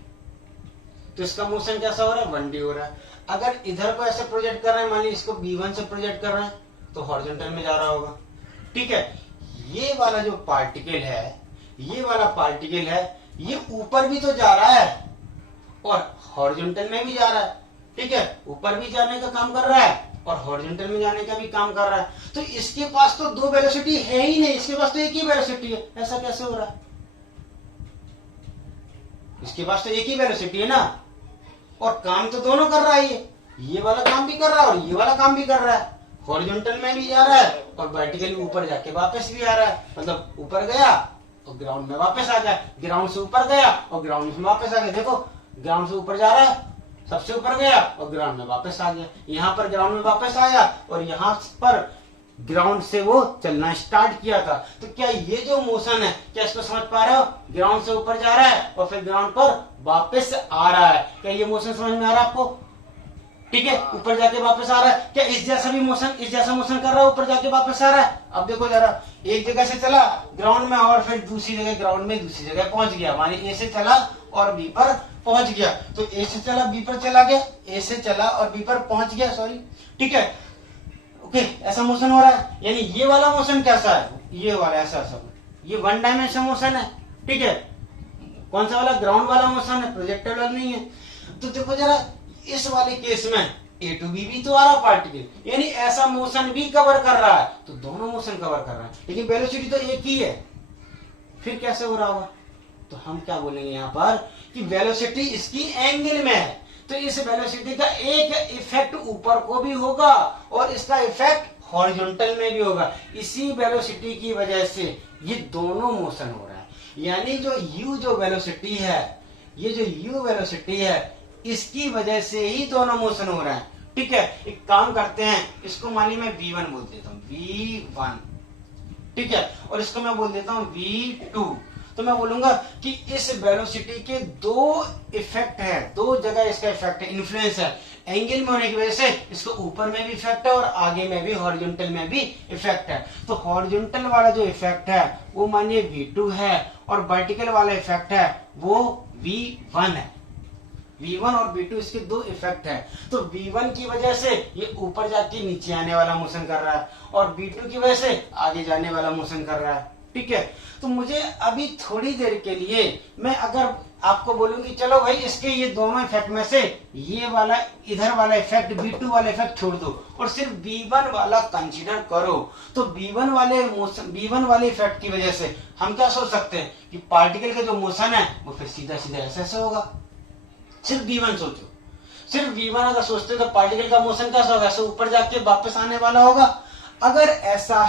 तो इसका मोशन कैसा हो रहा है, 1D हो रहा है। अगर इधर को ऐसे प्रोजेक्ट कर रहे हैं, मान लीजिए इसको B1 से प्रोजेक्ट कर रहे हैं तो हॉरिजॉन्टल में जा रहा होगा, ठीक है। ये वाला जो पार्टिकल है, ये वाला पार्टिकल है, ये ऊपर भी तो जा रहा है और हॉरिजॉन्टल में भी जा रहा है, ठीक है, ऊपर भी जाने का काम कर रहा है और हॉरिजॉन्टल में जाने का भी काम कर रहा है। तो इसके पास तो दो वेलोसिटी है ही नहीं, इसके पास तो एक ही वेलोसिटी है। ऐसा कैसे हो रहा है, इसके पास तो एक ही वेलोसिटी है ना, और काम तो दोनों कर रहा है, ये वाला काम भी कर रहा है और ये वाला काम भी कर रहा है, हॉरिजॉन्टल में भी जा रहा है और वर्टिकल में ऊपर जाके वापस भी आ रहा है। मतलब ऊपर गया और ग्राउंड में वापस आ गया, ग्राउंड से ऊपर गया और ग्राउंड में वापस आ गया। देखो ग्राउंड से ऊपर जा रहा है, सबसे ऊपर गया और ग्राउंड में वापस आ गया, यहाँ पर ग्राउंड में वापस आया और यहाँ पर ग्राउंड से वो चलना स्टार्ट किया था। तो क्या ये जो मोशन है, क्या इसको समझ पा रहे हो, ग्राउंड से ऊपर जा रहा है और फिर ग्राउंड पर वापस आ रहा है, क्या ये मोशन समझ में आ रहा है आपको, ठीक है, ऊपर जाके वापस आ रहा है। क्या इस जैसा भी मोशन, इस जैसा मोशन कर रहा है, ऊपर जाके वापस आ रहा है। अब देखो जरा, एक जगह से चला ग्राउंड में और फिर दूसरी जगह ग्राउंड में दूसरी जगह पहुंच गया, मानी ए से चला और बी पर पहुंच गया, तो ए से चला बी पर चला गया, ए से चला और बी पर पहुंच गया, सॉरी, ठीक है, ओके, ऐसा मोशन हो रहा है। यानी ये वाला मोशन कैसा है, ये वाला ऐसा ऐसा, ये 1 डायमेंशन मोशन है, ठीक है। कौन सा वाला, ग्राउंड वाला मोशन है, प्रोजेक्टाइल वाला नहीं है। तो देखो जरा, इस वाले केस में ए टू बी भी तो आ रहा पार्टिकल, यानी ऐसा मोशन भी कवर कर रहा है, तो दोनों मोशन कवर कर रहा है, लेकिन वेलोसिटी तो एक ही है, फिर कैसे हो रहा होगा। तो हम क्या बोलेंगे यहाँ पर कि वेलोसिटी इसकी एंगल में है, तो इस वेलोसिटी का एक इफेक्ट ऊपर को भी होगा और इसका इफेक्ट हॉरिजॉन्टल में भी होगा। इसी वेलोसिटी की वजह से ये दोनों मोशन हो रहा है। यानी जो u जो वेलोसिटी है, ये जो u वेलोसिटी है, इसकी वजह से ही दोनों मोशन हो रहे हैं, ठीक है। एक काम करते हैं, इसको मानिए मैं v1 बोल देता हूँ, v1, ठीक है, और इसको मैं बोल देता हूँ v2। तो मैं बोलूंगा कि इस वेलोसिटी के दो इफेक्ट है, दो जगह इसका इफेक्ट है, इन्फ्लुएंस है। एंगल में होने की वजह से इसको ऊपर में भी इफेक्ट है और आगे में भी हॉरिजॉन्टल में भी इफेक्ट है। तो हॉरिजॉन्टल वाला जो इफेक्ट है वो मानिए v2 है और वर्टिकल वाला इफेक्ट है वो v1 है। v1 और v2 इसके दो इफेक्ट है। तो v1 की वजह से ये ऊपर जाके नीचे आने वाला मोशन कर रहा है और v2 की वजह से आगे जाने वाला मोशन कर रहा है, ठीक है। तो मुझे अभी थोड़ी देर के लिए मैं अगर आपको बोलूं कि चलो भाई इसके ये दोनों इफेक्ट में से ये वाला इधर वाला इफेक्ट v2 वाला इफेक्ट छोड़ दो और सिर्फ v1 वाला कंसीडर करो, तो v1 वाले इफेक्ट की वजह से हम क्या सोच सकते हैं कि पार्टिकल का जो मोशन है वो फिर सीधा सीधा ऐसे होगा। सिर्फ v1 सोचो, सिर्फ v1 अगर सोचते तो पार्टिकल का मोशन कैसा होगा, ऐसे ऊपर जाके वापस आने वाला होगा। अगर ऐसा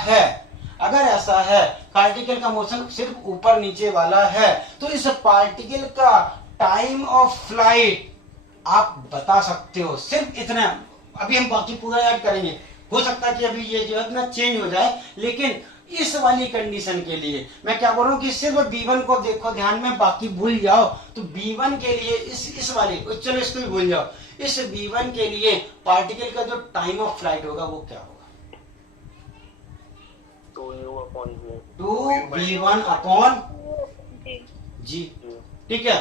है पार्टिकल का मोशन सिर्फ ऊपर नीचे वाला है, तो इस पार्टिकल का टाइम ऑफ फ्लाइट आप बता सकते हो सिर्फ इतना। अभी हम बाकी पूरा ऐड करेंगे, हो सकता है कि अभी ये जो है ना चेंज हो जाए, लेकिन इस वाली कंडीशन के लिए मैं क्या बोल रहा हूँ कि सिर्फ b1 को देखो ध्यान में, बाकी भूल जाओ। तो b1 के लिए इस वाले, चलो इसको भी भूल जाओ, इस b1 के लिए पार्टिकल का जो टाइम ऑफ फ्लाइट होगा वो क्या होगा, 2v1 अपॉन जी, ठीक है।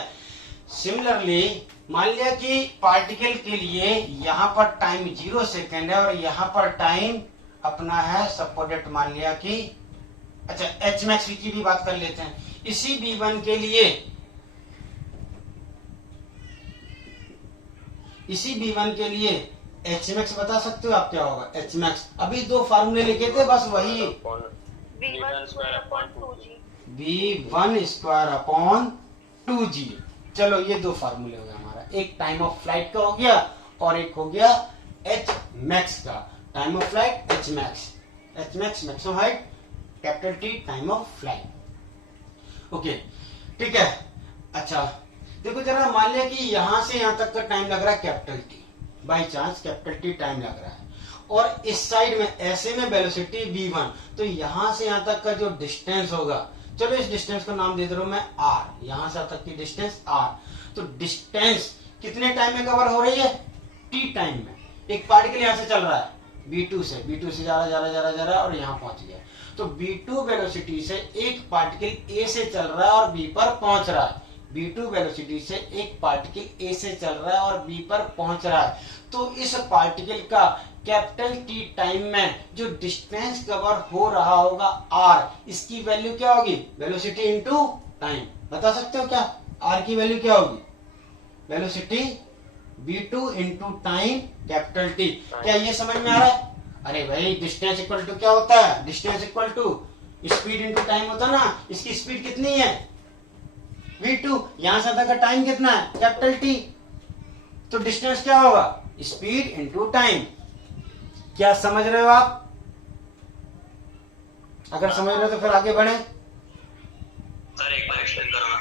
सिमिलरली मान लिया कि पार्टिकल के लिए यहाँ पर टाइम 0 सेकेंड है और यहाँ पर टाइम अपना है सपोर्टेड, मान लिया कि अच्छा एच मैक्स की भी बात कर लेते हैं। इसी b1 के लिए, इसी b1 के लिए एच मैक्स बता सकते हो आप क्या होगा, एच मैक्स अभी दो फार्मूले लिखे थे बस वही, v1 square upon 2g, v1 square upon 2g। चलो ये दो फार्मूले हो गए हमारा, एक टाइम ऑफ फ्लाइट का हो गया और एक हो गया एच मैक्स का। Time of flight H max maximum height, capital T time of flight, okay, ठीक है। अच्छा देखो जरा, मान लिया कि यहां से यहां तक का टाइम लग रहा है capital T, by chance capital T time लग रहा है और इस साइड में ऐसे में वेलोसिटी v1। तो यहां से यहां तक का जो डिस्टेंस होगा, चलो इस डिस्टेंस को नाम दे दे रहा हूं मैं r, यहां से तक की डिस्टेंस r। तो डिस्टेंस कितने टाइम में कवर हो रही है? t टाइम में। एक पार्टिकल यहां से चल रहा है v2 से जा रहा है और यहां पहुंच गया। तो v2 वेलोसिटी से एक पार्टिकल a से चल रहा है और b पर पहुंच रहा है। v2 वेलोसिटी से एक पार्टिकल a से चल रहा है और b पर पहुंच रहा है। तो इस पार्टिकल का कैपिटल T टाइम में जो डिस्टेंस कवर हो रहा होगा r, इसकी वैल्यू क्या होगी? Velocity into time. बता सकते हो क्या r की वैल्यू क्या होगी? Velocity v2 into time capital T। क्या ये समझ में आ रहा है? अरे भाई डिस्टेंस इक्वल टू क्या होता है? Distance equal to speed into time होता है ना। इसकी स्पीड कितनी है? v2। यहां से तक का टाइम कितना है? Capital T। तो डिस्टेंस क्या होगा? Speed into time. क्या समझ रहे हो आप? अगर समझ रहे हो तो फिर आगे बढ़े। सर एक बार एक्सप्लेन करो ना।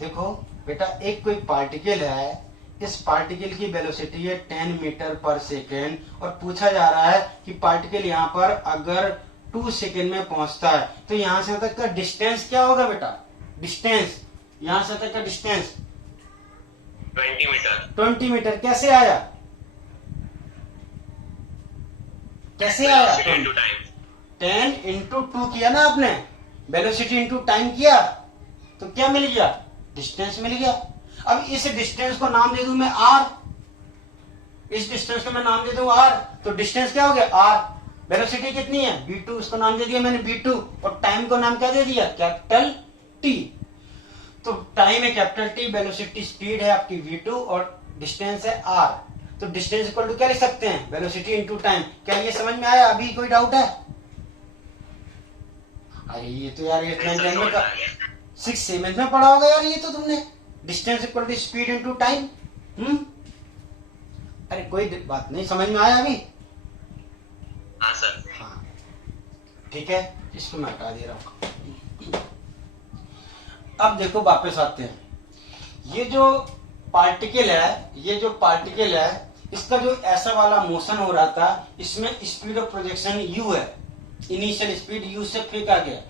देखो बेटा, एक कोई पार्टिकल है, इस पार्टिकल की वेलोसिटी है 10 मीटर पर सेकेंड और पूछा जा रहा है कि पार्टिकल यहाँ पर अगर 2 सेकेंड में पहुंचता है तो यहां से तक का डिस्टेंस क्या होगा बेटा? डिस्टेंस यहां से तक का डिस्टेंस 20 मीटर। 20 मीटर। कैसे आया? कैसे आया? 10 इंटू 2 किया ना आपने, वेलोसिटी इंटू टाइम किया, तो क्या मिल गया? डिस्टेंस मिल गया। अब इस डिस्टेंस को नाम दे दूं मैं r, इस डिस्टेंस को मैं नाम दे दूं r, तो डिस्टेंस क्या हो गया? r। वेलोसिटी कितनी है? v2, उसको नाम दे दिया मैंने v2 और टाइम को नाम क्या दे दिया? Capital T। तो टाइम है कैपिटल T, वेलोसिटी स्पीड है आपकी v2 और डिस्टेंस है r। तो डिस्टेंस इक्वल टू क्या लिख सकते हैं? Velocity into time. क्या ये समझ में आया? अभी कोई डाउट है? अरे ये तो यार 6 में पढ़ा होगा यार ये तो तुमने। Distance equal to speed into time. अरे कोई बात नहीं, समझ में आया अभी? हाँ सर। हाँ ठीक है, इसको मैं हटा दे रहा हूं। अब देखो वापस आते हैं। ये जो पार्टिकल है, इसका जो ऐसा वाला मोशन हो रहा था, इसमें स्पीड ऑफ प्रोजेक्शन u है। इनिशियल स्पीड u से फेंका गया।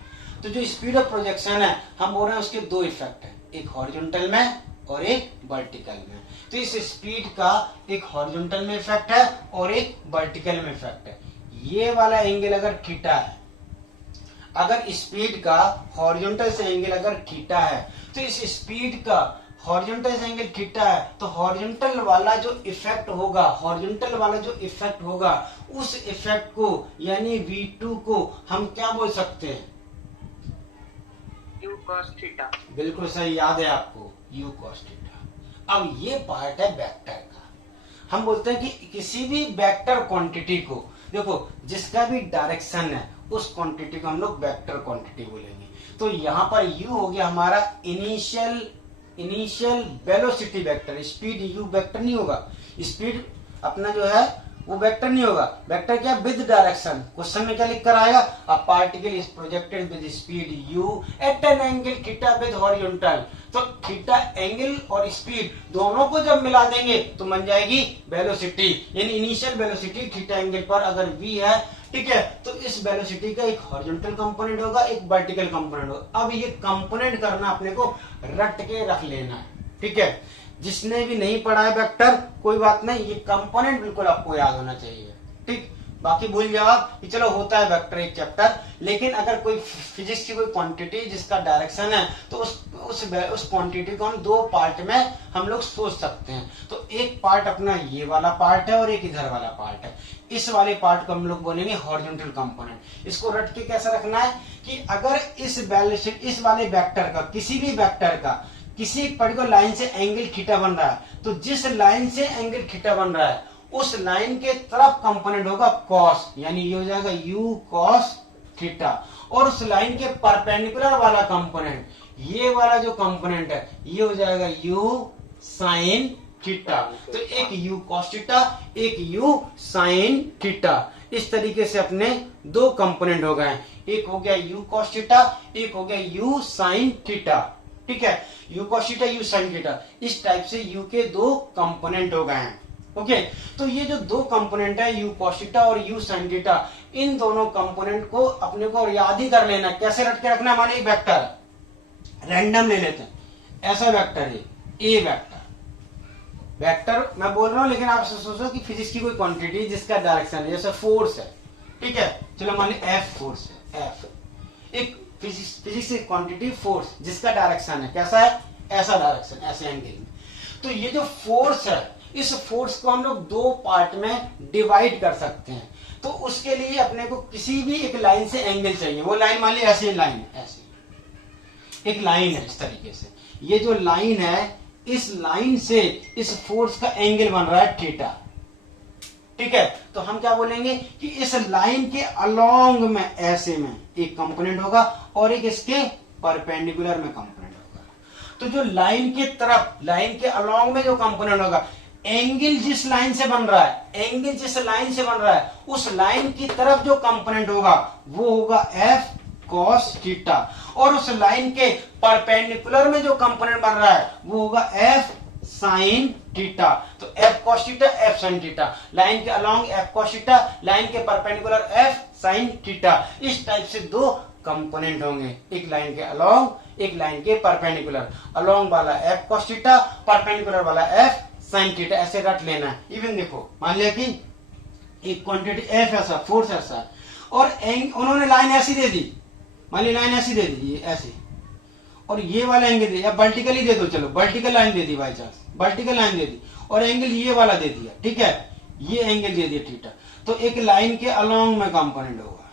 तो जो स्पीड ऑफ प्रोजेक्शन है, हम बोल रहे हैं उसके 2 इफेक्ट है, एक हॉरिजॉन्टल में और एक वर्टिकल में। तो इस स्पीड का एक हॉरिजॉन्टल में इफेक्ट है और एक वर्टिकल में इफेक्ट है। ये वाला एंगल अगर थीटा है, अगर स्पीड का हॉरिजॉन्टल से एंगल अगर थीटा है, तो इस स्पीड का हॉरिजॉन्टल से एंगल थीटा है, तो हॉरिजॉन्टल वाला जो इफेक्ट होगा, उस इफेक्ट को यानी v2 को हम क्या बोल सकते हैं? u cos theta. बिल्कुल सही, याद है आपको, u cos थीटा। अब ये पार्ट है वेक्टर का। हम बोलते हैं कि किसी भी वेक्टर क्वांटिटी को, देखो जिसका भी डायरेक्शन है उस क्वांटिटी को हम लोग वेक्टर क्वांटिटी बोलेंगे। तो यहाँ पर u हो गया हमारा initial velocity vector. Speed u vector नहीं होगा, स्पीड अपना जो है वो वेक्टर नहीं होगा। वेक्टर क्या? With direction. क्वेश्चन में क्या लिख कर आएगा? A particle is projected with speed u at an angle theta with horizontal. तो थीटा एंगल और स्पीड दोनों को जब मिला देंगे तो बन जाएगी वेलोसिटी। यानी इनिशियल वेलोसिटी थीटा एंगल पर अगर v है, ठीक है, तो इस वेलोसिटी का एक हॉरिजॉन्टल कंपोनेंट होगा, एक वर्टिकल कंपोनेंट होगा। अब ये कंपोनेंट करना अपने को रट के रख लेना है, ठीक है। जिसने भी नहीं पढ़ा है वेक्टर, कोई बात नहीं, ये कंपोनेंट बिल्कुल आपको याद होना चाहिए, ठीक। बाकी भूल जाओ आप कि चलो होता है वेक्टर एक चैप्टर, लेकिन अगर कोई फिजिक्स की कोई क्वांटिटी जिसका डायरेक्शन है तो उस क्वांटिटी को हम 2 पार्ट में हम लोग सोच सकते हैं। तो एक पार्ट अपना ये वाला पार्ट है और एक इधर वाला पार्ट है। इस वाले पार्ट को हम लोग बोलेंगे हॉरिजॉन्टल कंपोनेंट। इसको रट के कैसे रखना है कि अगर इस वाले वेक्टर का, किसी भी वेक्टर का किसी पर्टिकुलर लाइन से एंगल थीटा बन रहा है, तो जिस लाइन से एंगल थीटा बन रहा है उस लाइन के तरफ कंपोनेंट होगा कॉस, यानी ये हो जाएगा u कॉस थीटा। और उस लाइन के परपेंडिकुलर वाला कंपोनेंट, ये वाला जो कंपोनेंट है, ये हो जाएगा u साइन थीटा। तो एक u कॉस थीटा, एक u साइन थीटा। इस तरीके से अपने 2 कंपोनेंट हो गए, एक हो गया u कॉस थीटा, एक हो गया u साइन थीटा, ठीक है। u cos theta, u sin theta, इस टाइप से u के 2 कंपोनेंट हो गए हैं, ओके तो ये जो दो कंपोनेंट है, यू cos थीटा और यू sin थीटा, इन दोनों कंपोनेंट को अपने को याद ही कर लेना। कैसे रट के रखना, हमारे एक वेक्टर रैंडम ले लेते हैं, ऐसा वेक्टर है ए वेक्टर मैं बोल रहा हूं, लेकिन आप सोचो कि फिजिक्स की कोई क्वांटिटी जिसका डायरेक्शन है, जैसे फोर्स है, ठीक है, चलो मान ली एफ फोर्स है, एफ एक फिजिक्स की क्वांटिटी फोर्स जिसका डायरेक्शन है कैसा है, ऐसा डायरेक्शन, ऐसे एंगल में। तो ये जो फोर्स है, इस फोर्स को हम लोग दो पार्ट में डिवाइड कर सकते हैं। तो उसके लिए अपने को किसी भी एक लाइन से एंगल चाहिए। वो लाइन मान ली ऐसी लाइन है, ऐसी एक लाइन है, इस तरीके से ये जो लाइन है, इस लाइन से इस फोर्स का एंगल बन रहा है थीटा, ठीक है। तो हम क्या बोलेंगे कि इस लाइन के अलोंग में ऐसे में एक कंपोनेंट होगा और एक इसके परपेंडिकुलर में कंपोनेंट होगा। तो जो लाइन के तरफ, लाइन के अलोंग में जो कंपोनेंट होगा, एंगल जिस लाइन से बन रहा है, एंगल जिस लाइन से बन रहा है, उस लाइन की तरफ जो कंपोनेंट होगा वो होगा एफ cos थीटा, और उस लाइन के परपेंडिकुलर में जो कंपोनेंट बन रहा है वो होगा एफ sin थीटा। तो f cos theta, f sin theta, line के along f cos theta, line के परपेंडिकुलर एफ sin थीटा। इस टाइप से दो कंपोनेंट होंगे, एक लाइन के अलोंग, एक लाइन के परपेंडिकुलर। अलोंग वाला एफ cos थीटा, परपेंडिकुलर वाला एफ sin थीटा, ऐसे रट लेना है। इवन देखो मान लिया कि एक क्वांटिटी एफ ऐसा, फोर्स ऐसा, और उन्होंने लाइन ऐसी दे दी, मान ली लाइन ऐसी दे दी, ये ऐसी, और ये वाला एंगल दे, या वर्टिकली दे दो, चलो वर्टिकल लाइन दे दी, बाई चांस वर्टिकल लाइन दे दी, और एंगल ये वाला दे दिया, ठीक है, ये एंगल दे दिया थीटा। तो एक लाइन के अलोंग में कंपोनेंट होगा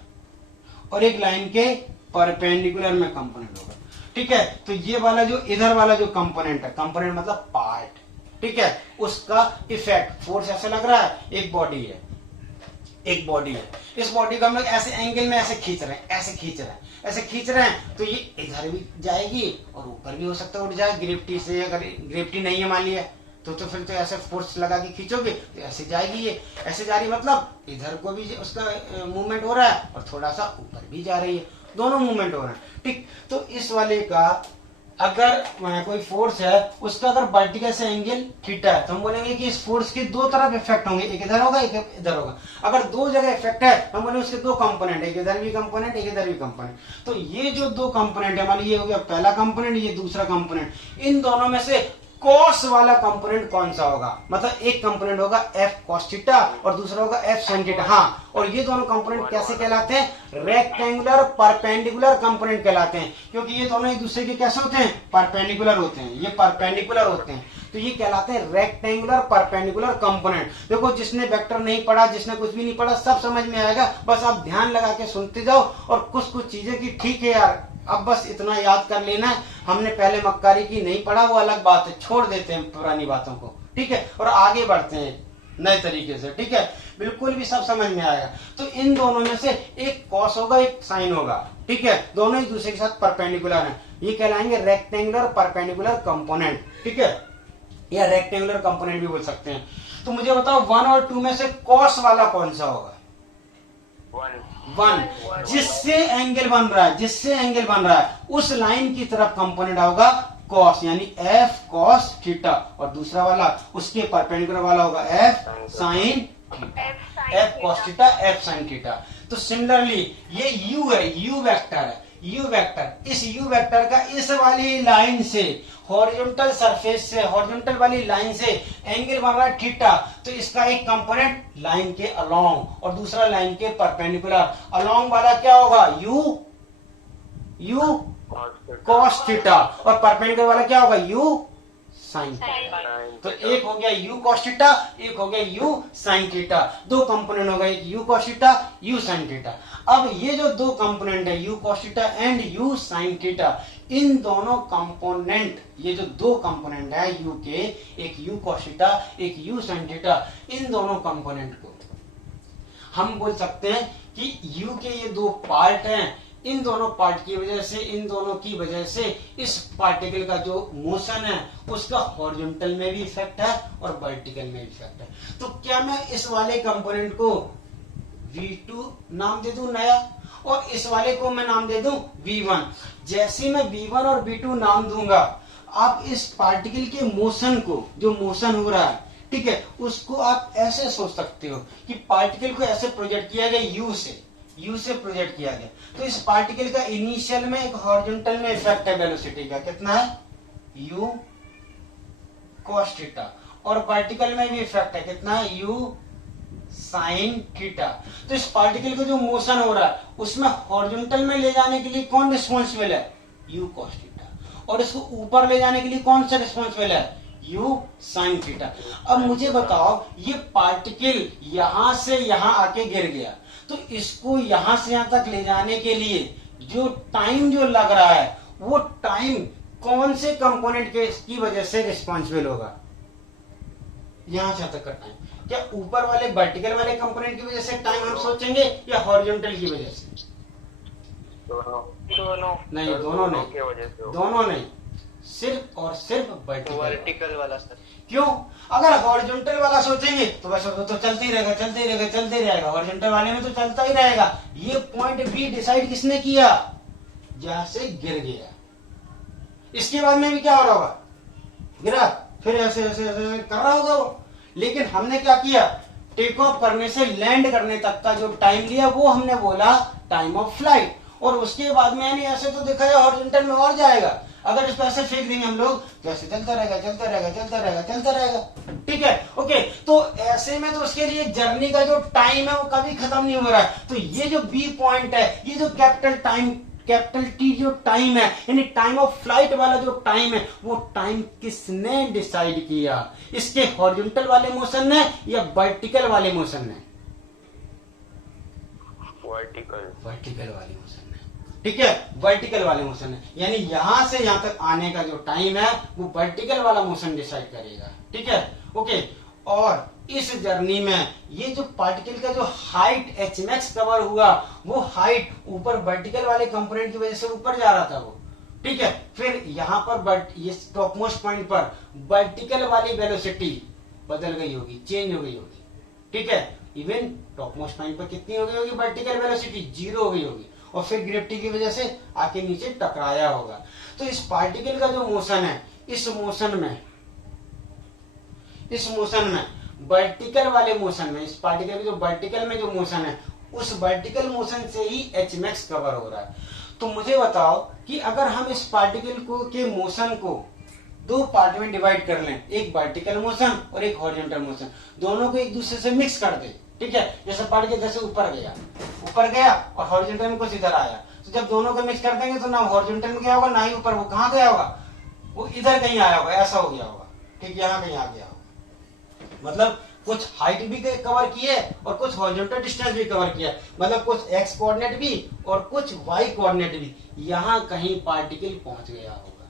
और एक लाइन के परपेंडिकुलर में कंपोनेंट होगा, ठीक है। तो ये वाला जो इधर वाला जो कंपोनेंट है, कंपोनेंट मतलब पार्ट, ठीक है, उसका इफेक्ट फोर्स ऐसे लग रहा है, एक बॉडी है, एक बॉडी है, इस बॉडी को हम लोग ऐसे एंगल में ऐसे खींच रहे हैं, ऐसे खींच रहे हैं, ऐसे खींच रहे हैं, तो ये इधर भी जाएगी और ऊपर भी हो सकता है उठ जाए ग्रेविटी से। अगर ग्रेविटी नहीं है मान लिया तो फिर तो ऐसे फोर्स लगा के खींचोगे तो ऐसे जाएगी, ये ऐसे जा रही, मतलब इधर को भी उसका मूवमेंट हो रहा है और थोड़ा सा ऊपर भी जा रही है, दोनों मूवमेंट हो रहे हैं, ठीक। तो इस वाले का अगर कोई फोर्स है, उसका अगर वर्टिकल से एंगल थीटा है, तो हम बोलेंगे कि इस फोर्स के दो तरफ इफेक्ट होंगे, एक इधर होगा, एक इधर होगा। अगर दो जगह इफेक्ट है, हम बोलेंगे उसके दो कंपोनेंट, एक इधर भी कंपोनेंट, एक इधर भी कंपोनेंट। तो ये जो दो कंपोनेंट है, मान लीजिए ये हो गया पहला कंपोनेंट, ये दूसरा कंपोनेंट, इन दोनों में से कॉस वाला कंपोनेंट कौन सा होगा, मतलब एक कंपोनेंट होगा एफ cos थीटा और दूसरा होगा एफ sin थीटा। हाँ, और ये दोनों कंपोनेंट कैसे कहलाते हैं, रेक्टेंगुलर परपेंडिकुलर कंपोनेंट कहलाते हैं, क्योंकि ये दोनों एक दूसरे के कैसे होते हैं, परपेंडिकुलर होते हैं, ये परपेंडिकुलर होते हैं, तो ये कहलाते हैं रेक्टेंगुलर परपेंडिकुलर कंपोनेंट। देखो जिसने वेक्टर नहीं पढ़ा, जिसने कुछ भी नहीं पढ़ा, सब समझ में आएगा, बस आप ध्यान लगा के सुनते जाओ। और कुछ कुछ चीजें की ठीक है यार, अब बस इतना याद कर लेना है, हमने पहले मक्कारी की नहीं पढ़ा, वो अलग बात है, छोड़ देते हैं पुरानी बातों को, ठीक है, और आगे बढ़ते हैं नए तरीके से, ठीक है, बिल्कुल भी सब समझ में आएगा। तो इन दोनों में से एक कॉस होगा, एक साइन होगा, ठीक है, दोनों एक दूसरे के साथ परपेंडिकुलर हैं, ये कहलाएंगे रेक्टेंगुलर परपेंडिकुलर कंपोनेंट, ठीक है, या रेक्टेंगुलर कंपोनेंट भी बोल सकते हैं। तो मुझे बताओ 1 और 2 में से कॉस वाला कौन सा होगा, 1, जिससे एंगल बन रहा है, जिससे एंगल बन रहा है उस लाइन की तरफ कंपोनेंट होगा कॉस, यानी एफ cos थीटा, और दूसरा वाला उसके परपेंडिकुलर वाला होगा f sin theta, F cos theta, f sin theta. तो सिमिलरली ये यू है, यू वेक्टर है, यू वेक्टर, इस यू वेक्टर का इस वाली लाइन से, हॉरिजॉन्टल सरफेस से, हॉरिजॉन्टल वाली लाइन से एंगल बन रहा है थीटा, तो इसका एक कंपोनेंट लाइन के अलोंग और दूसरा लाइन के परपेंडिकुलर। अलोंग वाला क्या होगा, यू cos थीटा, और परपेंडिकुलर वाला क्या होगा, यू sin थीटा। तो एक हो गया यू cos थीटा, एक हो गया यू sin थीटा, दो कंपोनेंट हो गए, एक u cos theta, u sin theta. अब ये जो दो कंपोनेंट है, u cos theta and u sin theta, इन दोनों कंपोनेंट, ये जो दो कंपोनेंट है यू के, एक यू cos थीटा, एक यू sin थीटा, इन दोनों कंपोनेंट को हम बोल सकते हैं कि यू के ये दो पार्ट हैं, इन दोनों पार्ट की वजह से, इन दोनों की वजह से इस पार्टिकल का जो मोशन है उसका हॉरिजॉन्टल में भी इफेक्ट है और वर्टिकल में भी इफेक्ट है। तो क्या मैं इस वाले कंपोनेंट को V2 नाम दे दूं नया, और इस वाले को मैं नाम दे दूं V1। जैसे मैं V1 और V2 नाम दूंगा, आप इस पार्टिकल के मोशन को, जो मोशन हो रहा है, ठीक है, उसको आप ऐसे सोच सकते हो कि पार्टिकल को ऐसे प्रोजेक्ट किया गया यू से प्रोजेक्ट किया गया, तो इस पार्टिकल का इनिशियल में एक हॉरिजॉन्टल में इफेक्ट है वेलोसिटी का, कितना है यू cos थीटा, और पार्टिकल में भी इफेक्ट है, कितना है यू साइन थीटा। तो इस पार्टिकल का जो मोशन हो रहा है उसमें हॉरिजॉन्टल में ले जाने के लिए कौन रिस्पॉन्सिबल है, यू cos थीटा, और इसको ऊपर ले जाने के लिए कौन सा रिस्पॉन्सिबल है, यू साइन थीटा। अब मुझे बताओ, ये पार्टिकल यहां से यहां आके गिर गया, तो इसको यहां से यहां तक ले जाने के लिए जो टाइम जो लग रहा है वो टाइम कौन से कंपोनेंट की वजह से रिस्पॉन्सिबल होगा, यहां से यहां तक का टाइम। क्या ऊपर वाले वर्टिकल वाले कंपोनेंट की वजह से टाइम हम सोचेंगे या हॉरिजॉन्टल की वजह से? दोनों नहीं, दोनों नहीं, की वजह से दोनों नहीं, सिर्फ और सिर्फ वर्टिकल। वर्टिकल वाला सर। क्यों? अगर हॉरिजॉन्टल वाला सोचेंगे तो बस वो तो चलते ही रहेगा, चलते ही रहेगा, चलते ही रहेगा, हॉरिजॉन्टल वाले में तो चलता ही रहेगा। ये पॉइंट बी डिसाइड किसने किया, जहां से गिर गया। इसके बाद में भी क्या हो रहा होगा, गिरा, फिर ऐसे ऐसे ऐसे कर रहा होगा वो। लेकिन हमने क्या किया, टेक ऑफ करने से लैंड करने तक का जो टाइम लिया वो हमने बोला टाइम ऑफ फ्लाइट, और उसके बाद में यानी ऐसे तो देखा है हॉरिजॉन्टल में और जाएगा। अगर इसको ऐसे फेंक देंगे हम लोग तो ऐसे चलता रहेगा, चलता रहेगा, चलता रहेगा, चलता रहेगा, ठीक है, ओके। तो ऐसे में तो उसके लिए जर्नी का जो टाइम है वो कभी खत्म नहीं हो रहा है। तो ये जो बी पॉइंट है, ये जो कैपिटल टी जो टाइम है, यानी टाइम ऑफ फ्लाइट वाला जो टाइम है, वो टाइम किसने डिसाइड किया, इसके हॉरिजॉन्टल वाले मोशन ने या वर्टिकल वाले मोशन ने? वर्टिकल वाले मोशन ने, ठीक है, वर्टिकल वाले मोशन है। यानी यहां से यहां तक आने का जो टाइम है वो वर्टिकल वाला मोशन डिसाइड करेगा, ठीक है, ओके। और इस जर्नी में ये जो पार्टिकल का जो हाइट एच मैक्स कवर हुआ, वो हाइट ऊपर वर्टिकल वाले कंपोनेंट की वजह से ऊपर जा रहा था वो, ठीक है। फिर यहाँ पर ये टॉप मोस्ट पॉइंट पर वर्टिकल वाली वेलोसिटी बदल गई होगी, चेंज हो गई होगी, ठीक है। इवन टॉप मोस्ट पॉइंट पर कितनी हो गई होगी वर्टिकल वेलोसिटी, 0 हो गई होगी, और फिर ग्रेविटी की वजह से आके नीचे टकराया होगा। तो इस पार्टिकल का जो मोशन है, इस मोशन में वर्टिकल वाले मोशन में, इस पार्टिकल के जो वर्टिकल में जो मोशन है, उस वर्टिकल मोशन से ही एच मैक्स कवर हो रहा है। तो मुझे बताओ कि अगर हम इस पार्टिकल को के मोशन को दो पार्ट में डिवाइड कर लें, एक वर्टिकल मोशन और एक हॉरिजॉन्टल मोशन, दोनों को एक दूसरे से मिक्स कर दे, ठीक है। जैसे पार्टिकल जैसे ऊपर गया और हॉरिजॉन्टल में कुछ इधर आया, तो जब दोनों को मिक्स कर देंगे तो ना हॉरिजॉन्टल में गया होगा ना ही ऊपर, वो कहाँ गया होगा, वो इधर कहीं आया होगा, ऐसा हो गया होगा, ठीक, यहाँ कहीं आ गया होगा। मतलब कुछ हाइट भी कवर किए और कुछ हॉरिजॉन्टल डिस्टेंस भी कवर किया, मतलब कुछ एक्स कोऑर्डिनेट भी और कुछ वाई कोऑर्डिनेट भी, यहाँ कहीं पार्टिकल पहुंच गया होगा,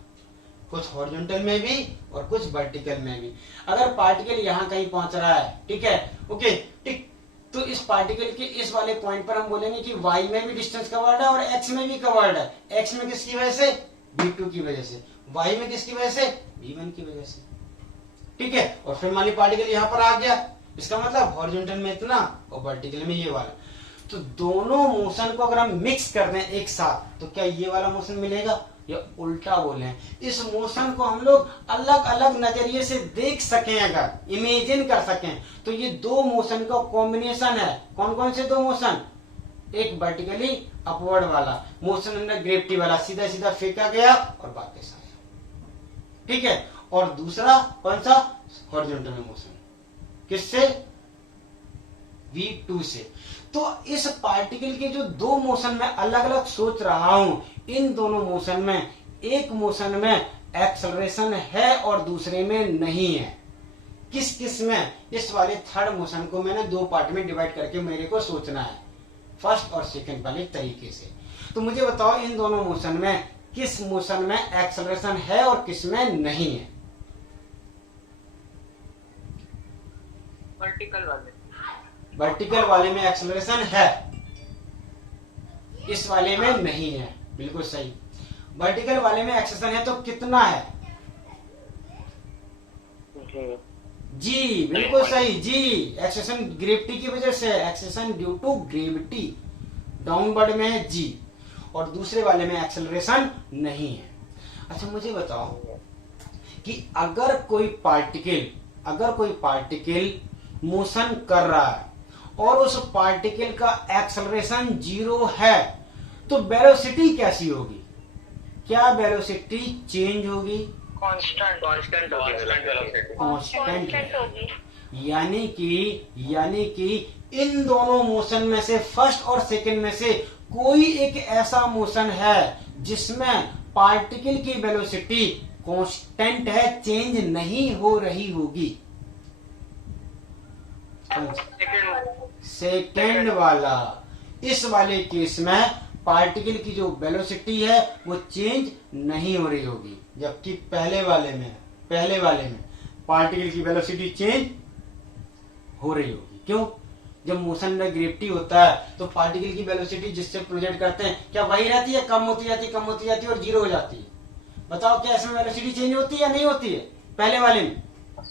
कुछ हॉरिजॉन्टल में भी और कुछ वर्टिकल में भी। अगर पार्टिकल यहाँ कहीं पहुंच रहा है, ठीक है, ओके, ठीक, तो इस पार्टिकल के इस वाले पॉइंट पर हम बोलेंगे कि y में भी डिस्टेंस कवर्ड है और x में भी कवर्ड है। x में किसकी वजह से, v2 की वजह से, y में किसकी वजह से, v1 की वजह से, ठीक है। और फिर मान ली पार्टिकल यहाँ पर आ गया, इसका मतलब हॉरिजॉन्टल में इतना और वर्टिकल में ये वाला, तो दोनों मोशन को अगर हम मिक्स कर दें एक साथ तो क्या ये वाला मोशन मिलेगा, या उल्टा बोले इस मोशन को हम लोग अलग अलग नजरिए से देख सकें, अगर इमेजिन कर सकें, तो ये दो मोशन का कॉम्बिनेशन है। कौन कौन से दो मोशन, एक वर्टिकली अपवर्ड वाला मोशन अंडर ग्रेविटी वाला, सीधा सीधा फेंका गया और वापस आया, ठीक है, और दूसरा कौन सा, हॉरिजॉन्टल मोशन, किससे, v2 से। तो इस पार्टिकल के जो दो मोशन में अलग अलग सोच रहा हूं, इन दोनों मोशन में एक मोशन में एक्सेलरेशन है और दूसरे में नहीं है। किस किस में, इस वाले थर्ड मोशन को मैंने दो पार्ट में डिवाइड करके मेरे को सोचना है, फर्स्ट और सेकंड वाले तरीके से। तो मुझे बताओ इन दोनों मोशन में किस मोशन में एक्सेलरेशन है और किस में नहीं है। वर्टिकल वाले में एक्सेलरेशन है, इस वाले में नहीं है, बिल्कुल सही। वर्टिकल वाले में एक्सेलरेशन है तो कितना है, जी, बिल्कुल सही, जी। एक्सेलरेशन ग्रेविटी की वजह से, acceleration due to gravity downward में है जी, और दूसरे वाले में एक्सेलरेशन नहीं है। अच्छा मुझे बताओ कि अगर कोई पार्टिकल अगर कोई पार्टिकल मोशन कर रहा है और उस पार्टिकल का एक्सेलरेशन 0 है तो वेलोसिटी कैसी होगी? क्या वेलोसिटी चेंज होगी? Constant constant velocity. कांस्टेंट होगी। यानी कि इन दोनों मोशन में से फर्स्ट और सेकंड में से कोई एक ऐसा मोशन है जिसमें पार्टिकल की वेलोसिटी कांस्टेंट है, चेंज नहीं हो रही होगी। सेकंड वाला, इस वाले केस में पार्टिकल की जो वेलोसिटी है वो चेंज नहीं हो रही होगी, जबकि पहले वाले में पार्टिकल की वेलोसिटी चेंज हो रही होगी। क्यों? जब मोशन में ग्रेविटी होता है तो पार्टिकल की वेलोसिटी जिससे प्रोजेक्ट करते हैं क्या वही रहती है, कम होती जाती है और 0 हो जाती है? बताओ क्या इसमें वेलोसिटी चेंज होती है या नहीं होती है? पहले वाले में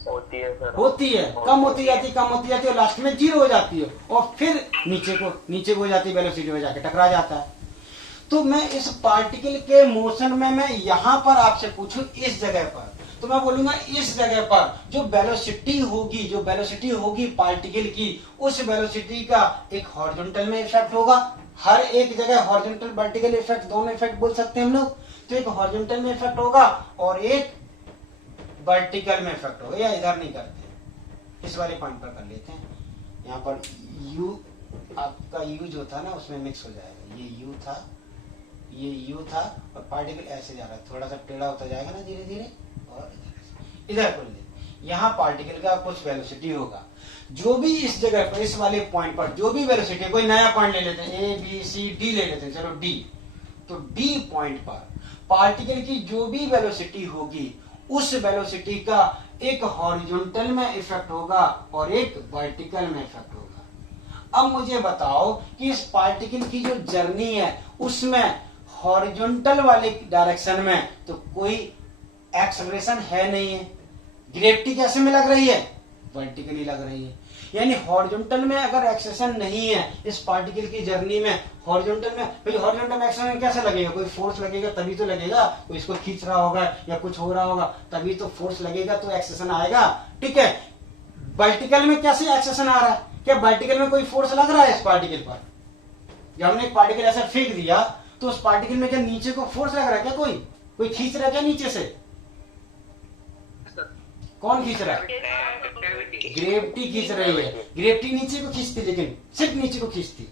होती है सर। होती है, कम होती जाती है और लास्ट में 0 हो जाती है और फिर नीचे को हो जाती है, वेलोसिटी में जाके टकरा जाता है। तो मैं इस पार्टिकल के मोशन में मैं यहां पर आपसे पूछूं इस जगह पर, तो मैं बोलूंगा इस जगह पर जो वेलोसिटी होगी पार्टिकल की, उस वेलोसिटी का एक हॉरिजॉन्टल में इफेक्ट होगा। हर एक जगह हॉरिजॉन्टल वर्टिकल इफेक्ट, दोनों इफेक्ट बोल सकते हैं हम लोग। तो एक हॉरिजॉन्टल में इफेक्ट होगा और एक वर्टिकल में इफेक्ट होगा। या इधर नहीं करते, इस वाले पॉइंट पर कर लेते हैं। यहाँ पर यू, आपका यू जो था ना उसमें मिक्स हो जाएगा। ये यू था और पार्टिकल ऐसे जा रहा है, थोड़ा सा टेढ़ा होता जाएगा ना धीरे धीरे, और इधर कर ले। यहाँ पार्टिकल का कुछ वेलोसिटी होगा, जो भी इस जगह पर, इस वाले पॉइंट पर जो भी वेलोसिटी, कोई नया पॉइंट ले लेते हैं, ए बी सी डी ले लेते हैं, चलो डी। तो डी पॉइंट पर पार्टिकल की जो भी वेलोसिटी होगी उस वेलोसिटी का एक हॉरिजॉन्टल में इफेक्ट होगा और एक वर्टिकल में इफेक्ट होगा। अब मुझे बताओ कि इस पार्टिकल की जो जर्नी है उसमें हॉरिजॉन्टल वाले डायरेक्शन में तो कोई एक्सेलरेशन है नहीं है, ग्रेविटी कैसे में लग रही है? वर्टिकली लग रही है। यानी हॉरिजॉन्टल में अगर एक्सेलरेशन नहीं है इस पार्टिकल की जर्नी में, हॉरिजॉन्टल में एक्सेलरेशन कैसे लगेगा? कोई फोर्स लगेगा तभी तो लगेगा, कोई इसको खींच रहा होगा या कुछ हो रहा होगा तभी तो फोर्स लगेगा, तो एक्सेलरेशन आएगा। ठीक है, वर्टिकल में कैसे एक्सेलरेशन आ रहा है? क्या वर्टिकल में कोई फोर्स लग रहा है इस पार्टिकल पर? जब हमने एक पार्टिकल ऐसा फेंक दिया तो उस पार्टिकल में क्या नीचे को फोर्स लग रहा है? क्या कोई खींच रहा है क्या नीचे से? कौन खींच रहा है? ग्रेविटी खींच रही है। ग्रेविटी नीचे को खींचती, लेकिन सिर्फ नीचे को खींचती,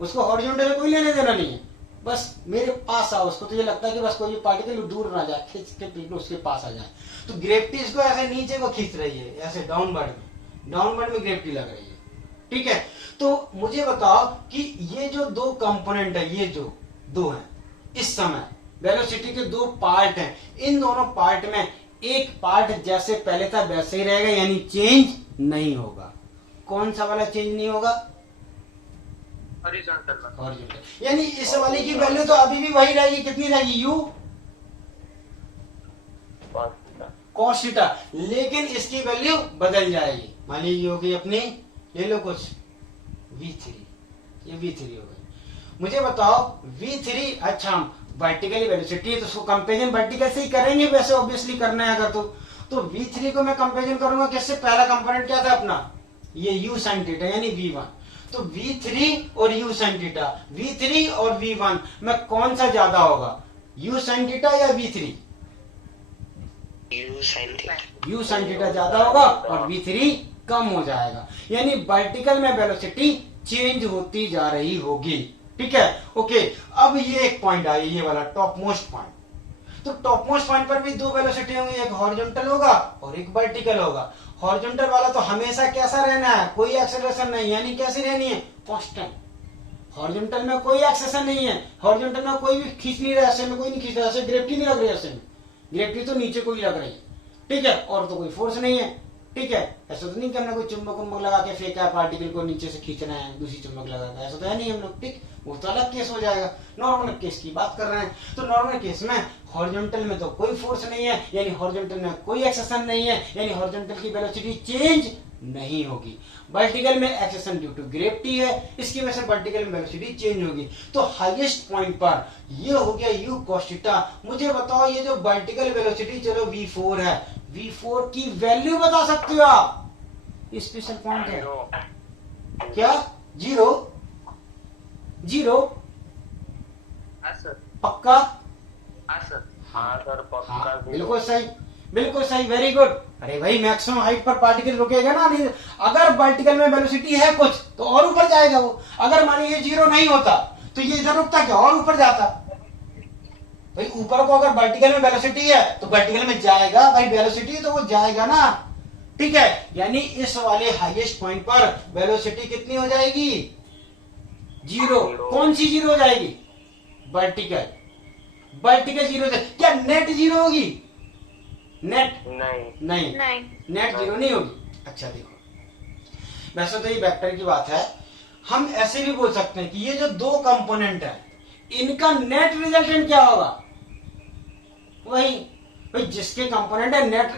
उसको हॉरिजॉन्टल में कोई लेने देना नहीं है। बस मेरे पास आओ, उसको तुझे लगता है कि बस कोई पार्टिकल दूर ना जाए, खींच के बिल्कुल उसके पास आ जाए। तो ग्रेविटी इसको ऐसे नीचे को खींच रही है, ऐसे डाउनवर्ड में ग्रेविटी लग रही है। ठीक है, तो मुझे बताओ कि ये जो दो कंपोनेंट है, ये जो दो हैं, इस समय वेलोसिटी के दो पार्ट हैं, इन दोनों पार्ट में एक पार्ट जैसे पहले था वैसे ही रहेगा, यानी चेंज नहीं होगा। कौन सा वाला चेंज नहीं होगा? हॉरिजॉन्टल। यानी इस वाले की वैल्यू तो अभी भी वही रहेगी, कितनी रहेगी? यू कॉस थीटा, लेकिन इसकी वैल्यू बदल जाएगी। मान लीजिए होगी अपनी, ले लो कुछ V3, ये V3 हो गई। मुझे बताओ V3, अच्छा हम वर्टिकली वेलोसिटी है तो उसको कंपेरिजन वर्टिकल से ही करेंगे, वैसे ऑब्वियसली करना है अगर तो V3 को मैं कंपेरिजन करूंगा किससे? पहला कंपोनेंट क्या था अपना? ये u sin थीटा यानी V1। तो V3 और u sin थीटा, V3 और V1 में कौन सा ज्यादा होगा? u sin थीटा या V3? u sin थीटा ज्यादा होगा और V3 कम हो जाएगा। यानी वर्टिकल में वेलोसिटी चेंज होती जा रही होगी। ठीक है, ओके। अब ये एक पॉइंट आई, ये वाला टॉप मोस्ट पॉइंट। तो टॉप मोस्ट पॉइंट पर भी दो वेलोसिटी होंगी, एक हॉरिजॉन्टल होगा और एक वर्टिकल होगा। हॉरिजॉन्टल वाला तो हमेशा कैसा रहना है? कोई एक्सेलरेशन नहीं, यानी कैसी रहनी है? कांस्टेंट। हॉरिजॉन्टल में कोई एक्सेलरेशन नहीं है, हॉरिजॉन्टल में कोई भी खींच नहीं रहा, ऐसे में कोई नहीं खींच रहा, ऐसे ग्रेविटी नहीं लग रही है, ऐसे में ग्रेविटी तो नीचे को ही लग रही है। ठीक है, और तो कोई फोर्स नहीं है। ठीक है, ऐसा तो नहीं कि हमने कोई चुंबक उम्बक लगा के फेंका पार्टिकल को नीचे से खींचना है, दूसरी चुंबक लगा के, ऐसा तो है नहीं हम लोग। ठीक, वो तो अलग केस हो जाएगा। नॉर्मल केस की बात कर रहे हैं, तो नॉर्मल केस में हॉरिजॉन्टल में तो कोई फोर्स नहीं है, यानी हॉरिजॉन्टल में कोई एक्सेलरेशन नहीं है, यानी हॉरिजॉन्टल की वेलोसिटी चेंज नहीं होगी। वर्टिकल में एक्सेशन ड्यू टू ग्रेविटी है, इसकी वजह से वर्टिकल में वेलोसिटी चेंज होगी। तो हाईएस्ट पॉइंट पर ये हो गया u cos थीटा। मुझे बताओ ये जो वर्टिकल वेलोसिटी चलो v4 है, v4 की वैल्यू बता सकते हो आप? स्पेशल पॉइंट है क्या? जीरो? जीरो हाँ सर, पक्का? हाँ सर, हाँ सर, पक्का हाँ, zero। बिल्कुल सही, बिल्कुल सही, वेरी गुड। अरे भाई मैक्सिमम हाइट पर पार्टिकल रुकेगा ना, नहीं अगर वर्टिकल में वेलोसिटी है कुछ तो और ऊपर जाएगा वो। अगर मान लीजिए जीरो नहीं होता तो ये इधर रुकता क्या, और ऊपर जाता। भाई ऊपर को अगर वर्टिकल में वेलोसिटी है तो वर्टिकल में जाएगा, भाई वेलोसिटी तो वो जाएगा ना, ठीक है। यानी इस वाले हाईएस्ट पॉइंट पर वेलोसिटी कितनी हो जाएगी? जीरो। कौन सी जीरो हो जाएगी? वर्टिकल। वर्टिकल जीरो से क्या नेट जीरो होगी? नेट नहीं, नहीं, नहीं, नेट जीरो नहीं होगी। अच्छा देखो, वैसे तो ये वेक्टर की बात है, हम ऐसे भी बोल सकते हैं कि ये जो दो कंपोनेंट है इनका नेट रिजल्टेंट क्या होगा? वही भाई जिसके कंपोनेंट है नेट,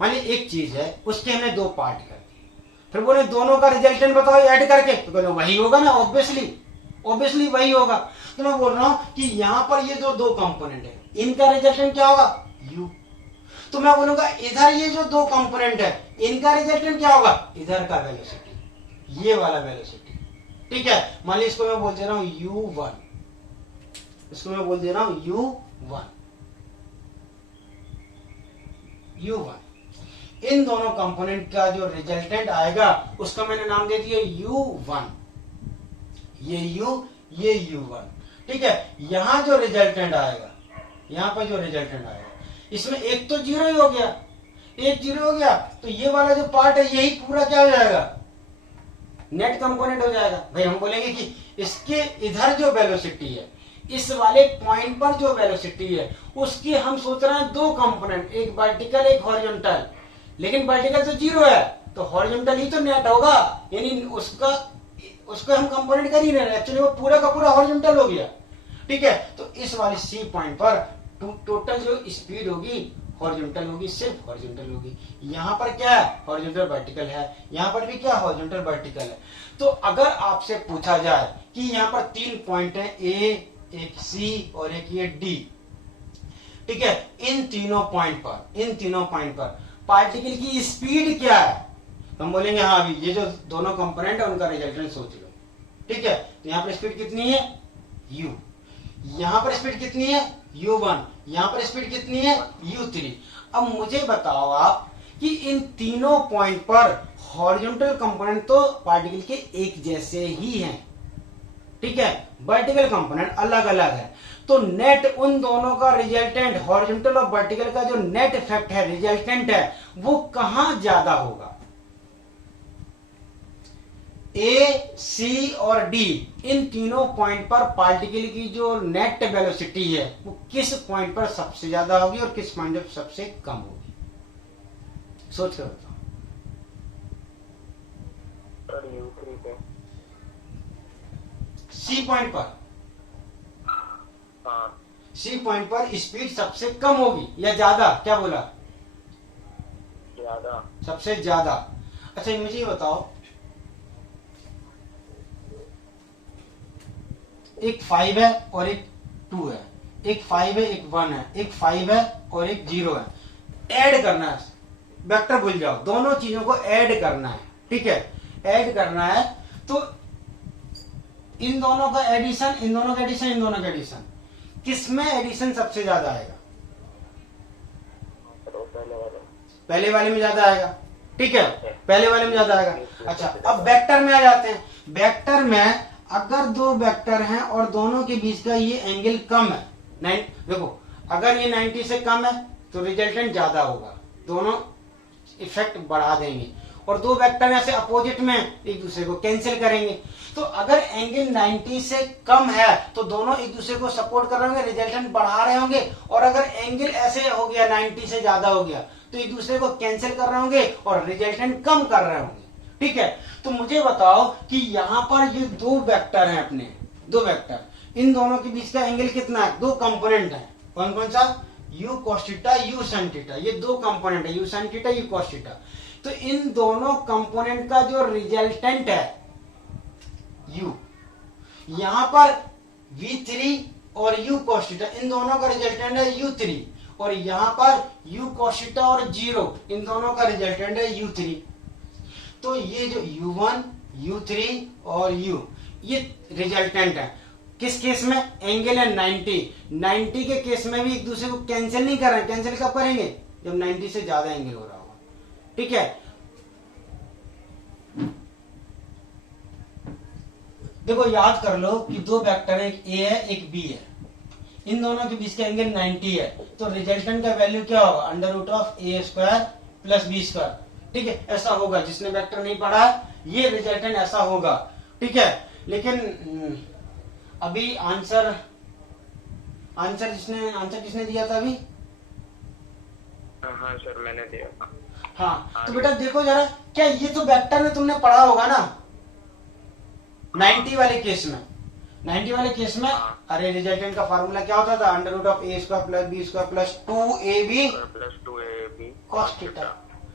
मान लीजिए एक चीज है उसके हमने दो पार्ट कर दिए, फिर बोले दोनों का रिजल्टेंट बताओ ऐड करके, तो बोले वही होगा ना, ऑब्वियसली वही होगा। तो मैं बोल रहा हूं कि यहां पर ये जो दो कंपोनेंट है इनका रिजल्टेंट क्या होगा? u। तो मैं बोलूंगा इधर ये जो दो कंपोनेंट है इनका रिजल्टेंट क्या होगा? इधर का वेलोसिटी, ये वाला वेलोसिटी, ठीक है। मान लीजिए इसको मैं बोल दे रहा हूं u1, इसको मैं बोल दे रहा हूं u1। इन दोनों कंपोनेंट का जो रिजल्टेंट आएगा उसका मैंने नाम दे दिया u1। ये u, ये u1, ठीक है। यहां जो रिजल्टेंट आएगा, यहां पर जो रिजल्टेंट आएगा, इसमें एक तो जीरो ही हो गया, एक जीरो हो गया, तो ये वाला जो पार्ट है यही पूरा क्या हो जाएगा? नेट कंपोनेंट हो जाएगा। भाई हम बोलेंगे कि इसके इधर जो वेलोसिटी है, इस वाले पॉइंट पर जो वेलोसिटी है उसकी हम सोच रहे हैं दो कंपोनेंट, एक वर्टिकल एक हॉरिजॉन्टल, लेकिन वर्टिकल तो जीरो है तो हॉरिजॉन्टल ही तो नेट होगा, यानी उसको हम कंपोनेंट कर ही नहीं रहे, एक्चुअली वो पूरा का पूरा हॉरिजॉन्टल हो गया, ठीक है। तो इस वाले सी पॉइंट पर टोटल जो स्पीड होगी हॉरिजॉन्टल होगी, सिर्फ हॉरिजॉन्टल होगी। यहाँ पर क्या है? हॉरिजॉन्टल वर्टिकल है, यहाँ पर भी क्या हॉरिजॉन्टल वर्टिकल है। तो अगर आपसे पूछा जाए कि यहाँ पर तीन पॉइंट है, ए, एक सी और एक ये डी, ठीक है, इन तीनों पॉइंट पर पार्टिकल की स्पीड क्या है? हम बोलेंगे हाँ अभी ये जो दोनों कंपोनेंट है उनका रिजल्टेंट सोच लो, ठीक है। तो यहाँ पर स्पीड कितनी है? u। यहाँ पर स्पीड कितनी है? u1। यहाँ पर स्पीड कितनी है? u3। अब मुझे बताओ आप कि इन तीनों पॉइंट पर हॉरिजॉन्टल कंपोनेंट तो पार्टिकल के एक जैसे ही हैं, ठीक है, वर्टिकल कंपोनेंट अलग अलग है। तो नेट उन दोनों का रिजल्टेंट, हॉरिजॉन्टल और वर्टिकल का जो नेट इफेक्ट है, रिजल्टेंट है, वो कहां ज्यादा होगा? ए, सी और डी, इन तीनों पॉइंट पर पार्टिकल की जो नेट वेलोसिटी है वो किस पॉइंट पर सबसे ज्यादा होगी और किस पॉइंट पर सबसे कम होगी? सोच कर बताओ। u3 पे। सी पॉइंट पर, हाँ, सी पॉइंट पर स्पीड सबसे कम होगी या ज्यादा? क्या बोला? ज्यादा। सबसे ज्यादा। अच्छा मुझे ये बताओ, एक 5 है और एक 2 है, एक 5 है एक 1 है, एक 5 है और एक 0 है, ऐड करना है, वेक्टर भूल जाओ, दोनों चीजों को ऐड करना है, ठीक है, ऐड करना है। तो इन दोनों का एडिशन, इन दोनों का एडिशन, इन दोनों का एडिशन, किसमें एडिशन सबसे ज्यादा आएगा? पहले वाले में ज्यादा आएगा, ठीक है, पहले वाले में ज्यादा आएगा। अच्छा अब वेक्टर में आ जाते हैं। वेक्टर में अगर दो वेक्टर हैं और दोनों के बीच का ये एंगल कम है, देखो अगर ये 90 से कम है तो रिजल्टेंट ज्यादा होगा, दोनों इफेक्ट बढ़ा देंगे, और दो वेक्टर ऐसे अपोजिट में एक दूसरे को कैंसिल करेंगे। तो अगर एंगल 90 से कम है तो दोनों एक दूसरे को सपोर्ट कर रहे होंगे, रिजल्टेंट बढ़ा रहे होंगे, और अगर एंगल ऐसे हो गया 90 से ज्यादा हो गया तो एक दूसरे को कैंसिल कर रहे होंगे और रिजल्टेंट कम कर रहे होंगे, ठीक है। तो मुझे बताओ कि यहाँ पर ये दो वेक्टर हैं, अपने दो वेक्टर, इन दोनों के बीच का एंगल कितना है? दो कंपोनेंट है, कौन कौन सा? u cos theta, u sin theta, ये दो कंपोनेंट है, u sin theta, u cos theta. तो इन दोनों कंपोनेंट का जो रिजल्टेंट है u, यहां पर v3 और u cos थीटा, इन दोनों का रिजल्टेंट है u3, और यहां पर u cos थीटा और 0, इन दोनों का रिजल्टेंट है u3। तो ये जो u1, u3 और u, ये रिजल्टेंट है किस केस में? एंगल है 90। 90 के केस में भी एक दूसरे को कैंसिल नहीं कर रहे हैं। कैंसिल कब करेंगे? जब 90 से ज्यादा एंगल हो रहा होगा। ठीक है, देखो याद कर लो कि दो वेक्टर है, एक ए है एक बी है, इन दोनों के बीच का एंगल 90 है, तो रिजल्टेंट का वैल्यू क्या होगा? Under root of a square plus b square. ठीक है, ऐसा होगा। जिसने वेक्टर नहीं पढ़ा है, ये रिजल्टेंट ऐसा होगा। ठीक है, लेकिन अभी आंसर किसने दिया था अभी? हाँ सर, मैंने दिया था। हाँ, तो बेटा देखो जरा, क्या ये तो वेक्टर में तुमने पढ़ा होगा ना 90 वाले केस में। 90 वाले केस में अरे रिजल्टेंट का फार्मूला क्या होता था? Under root of a square plus b square plus 2ab plus 2ab cos theta.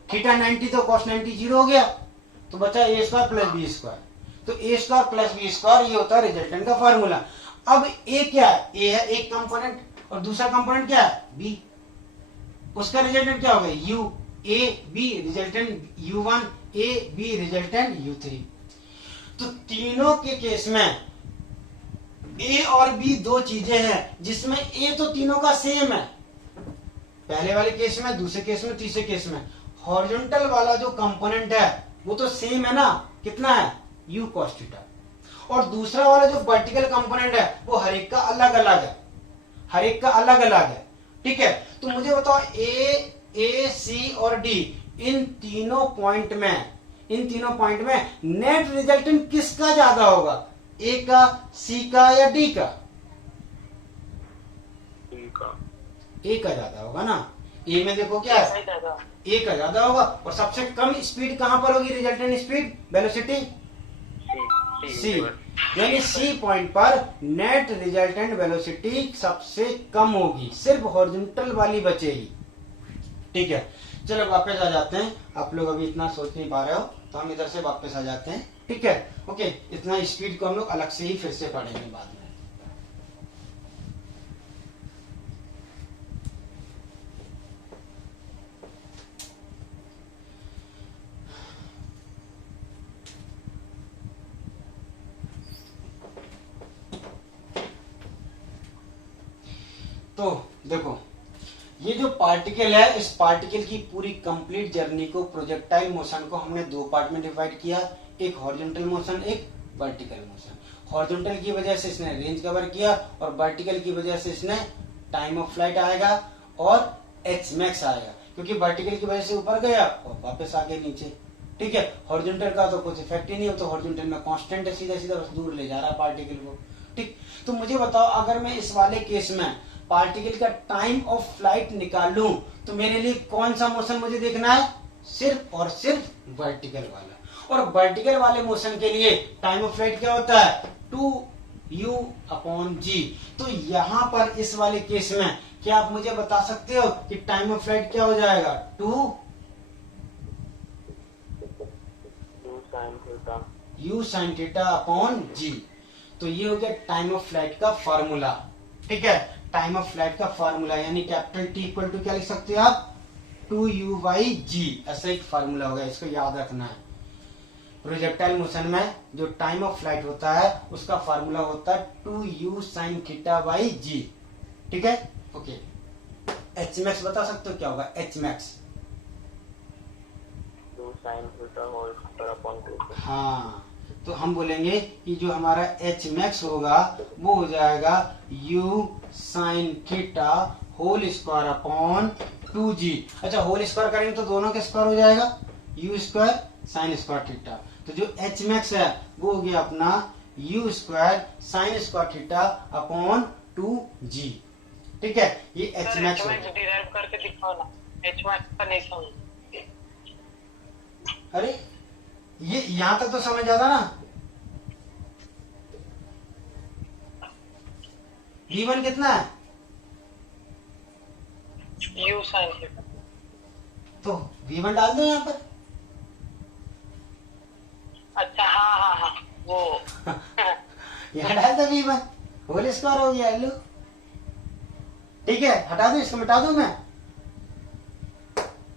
Theta 90 तो कॉस 90 जीरो हो गया, तो बचा a square plus b square. तो a square plus b square ये होता है रिजल्टेंट का फार्मूला। अब ए क्या है? ए है एक कंपोनेंट, और दूसरा कंपोनेंट क्या है? बी। उसका रिजल्टेंट क्या होगा? U a b, resultant u1 a b, resultant u3। तो तीनों के केस में ए और बी दो चीजें हैं जिसमें ए तो तीनों का सेम है, पहले वाले केस में, दूसरे केस में, तीसरे केस में। हॉरिजॉन्टल वाला जो कंपोनेंट है वो तो सेम है ना, कितना है? u cos theta. और दूसरा वाला जो वर्टिकल कंपोनेंट है वो हर एक का अलग अलग है, हर एक का अलग अलग है। ठीक है, तो मुझे बताओ ए सी और डी, इन तीनों पॉइंट में नेट रिजल्टेंट किसका ज्यादा होगा? ए का, सी का या डी का? ए का ज्यादा होगा ना। ए में देखो क्या है, ए का ज्यादा होगा। और सबसे कम स्पीड कहां पर होगी? रिजल्टेंट स्पीड, वेलोसिटी सी, यानी सी पॉइंट पर नेट रिजल्टेंट वेलोसिटी सबसे कम होगी, सिर्फ हॉरिजॉन्टल वाली बचेगी। ठीक है, चलो वापस आ जाते हैं। आप लोग अभी इतना सोच नहीं पा रहे हो, तो हम इधर से वापस आ जाते हैं। ठीक है, ओके, इतना स्पीड को हम लोग अलग से ही फिर से पढ़ेंगे बाद में। तो देखो, ये जो पार्टिकल है, इस पार्टिकल की पूरी कंप्लीट जर्नी को, प्रोजेक्टाइल मोशन को हमने दो पार्ट में डिवाइड किया, एक हॉरिजॉन्टल मोशन, एक वर्टिकल मोशन। हॉरिजॉन्टल की वजह से इसने रेंज कवर किया, और वर्टिकल की वजह से इसने टाइम ऑफ फ्लाइट आएगा और एच मैक्स आएगा, क्योंकि वर्टिकल की वजह से ऊपर गया और वापस आ गया नीचे। ठीक है, हॉरिजॉन्टल का तो कुछ इफेक्ट ही नहीं होता, हॉरिजॉन्टल में कांस्टेंट है, सीधा सीधा बस दूर ले जा रहा है पार्टिकल को। ठीक, तो मुझे बताओ, अगर मैं इस वाले केस में पार्टिकल का टाइम ऑफ फ्लाइट निकालूं, तो मेरे लिए कौन सा मोशन मुझे देखना है? सिर्फ और सिर्फ वर्टिकल वाला। और वर्टिकल वाले मोशन के लिए टाइम ऑफ फ्लाइट क्या होता है? 2u/g। तो यहां पर इस वाले केस में क्या आप मुझे बता सकते हो कि टाइम ऑफ फ्लाइट क्या हो जाएगा? 2u sin θ/g। तो ये हो गया टाइम ऑफ फ्लाइट का फॉर्मूला। ठीक है, टाइम ऑफ फ्लाइट का फॉर्मूला, यानी कैपिटल टी इक्वल टू क्या लिख सकते हो आप? 2u/g, ऐसा एक फॉर्मूला होगा, इसको याद रखना है। प्रोजेक्टाइल मोशन में जो टाइम ऑफ फ्लाइट होता है उसका फॉर्मूला होता है 2u sin θ/g। ठीक है, ओके। एच मैक्स बता सकते हो क्या होगा? H max, 2 sin θ whole square upon 2। हाँ, तो हम बोलेंगे कि जो हमारा एच मैक्स होगा वो हो जाएगा u sin θ whole square upon 2g। अच्छा, होल स्क्वायर करेंगे तो दोनों के स्क्वायर हो जाएगा, u square sine square theta. तो जो एच मैक्स है वो हो गया अपना u square sine square theta upon 2g। ठीक है, ये एच मैक्स डिराइव करके दिखाओ ना, एच मैक्स का नहीं समझ। अरे ये यहां तक तो समझ आता ना। v1 कितना है? u sin θ। तो v1 डाल दो यहाँ पर, अच्छा हाँ हाँ हाँ वो ये हटा दो भी मैं, होल स्क्वायर हो गया। लो ठीक है, हटा दो इसको, मिटा दूं मैं,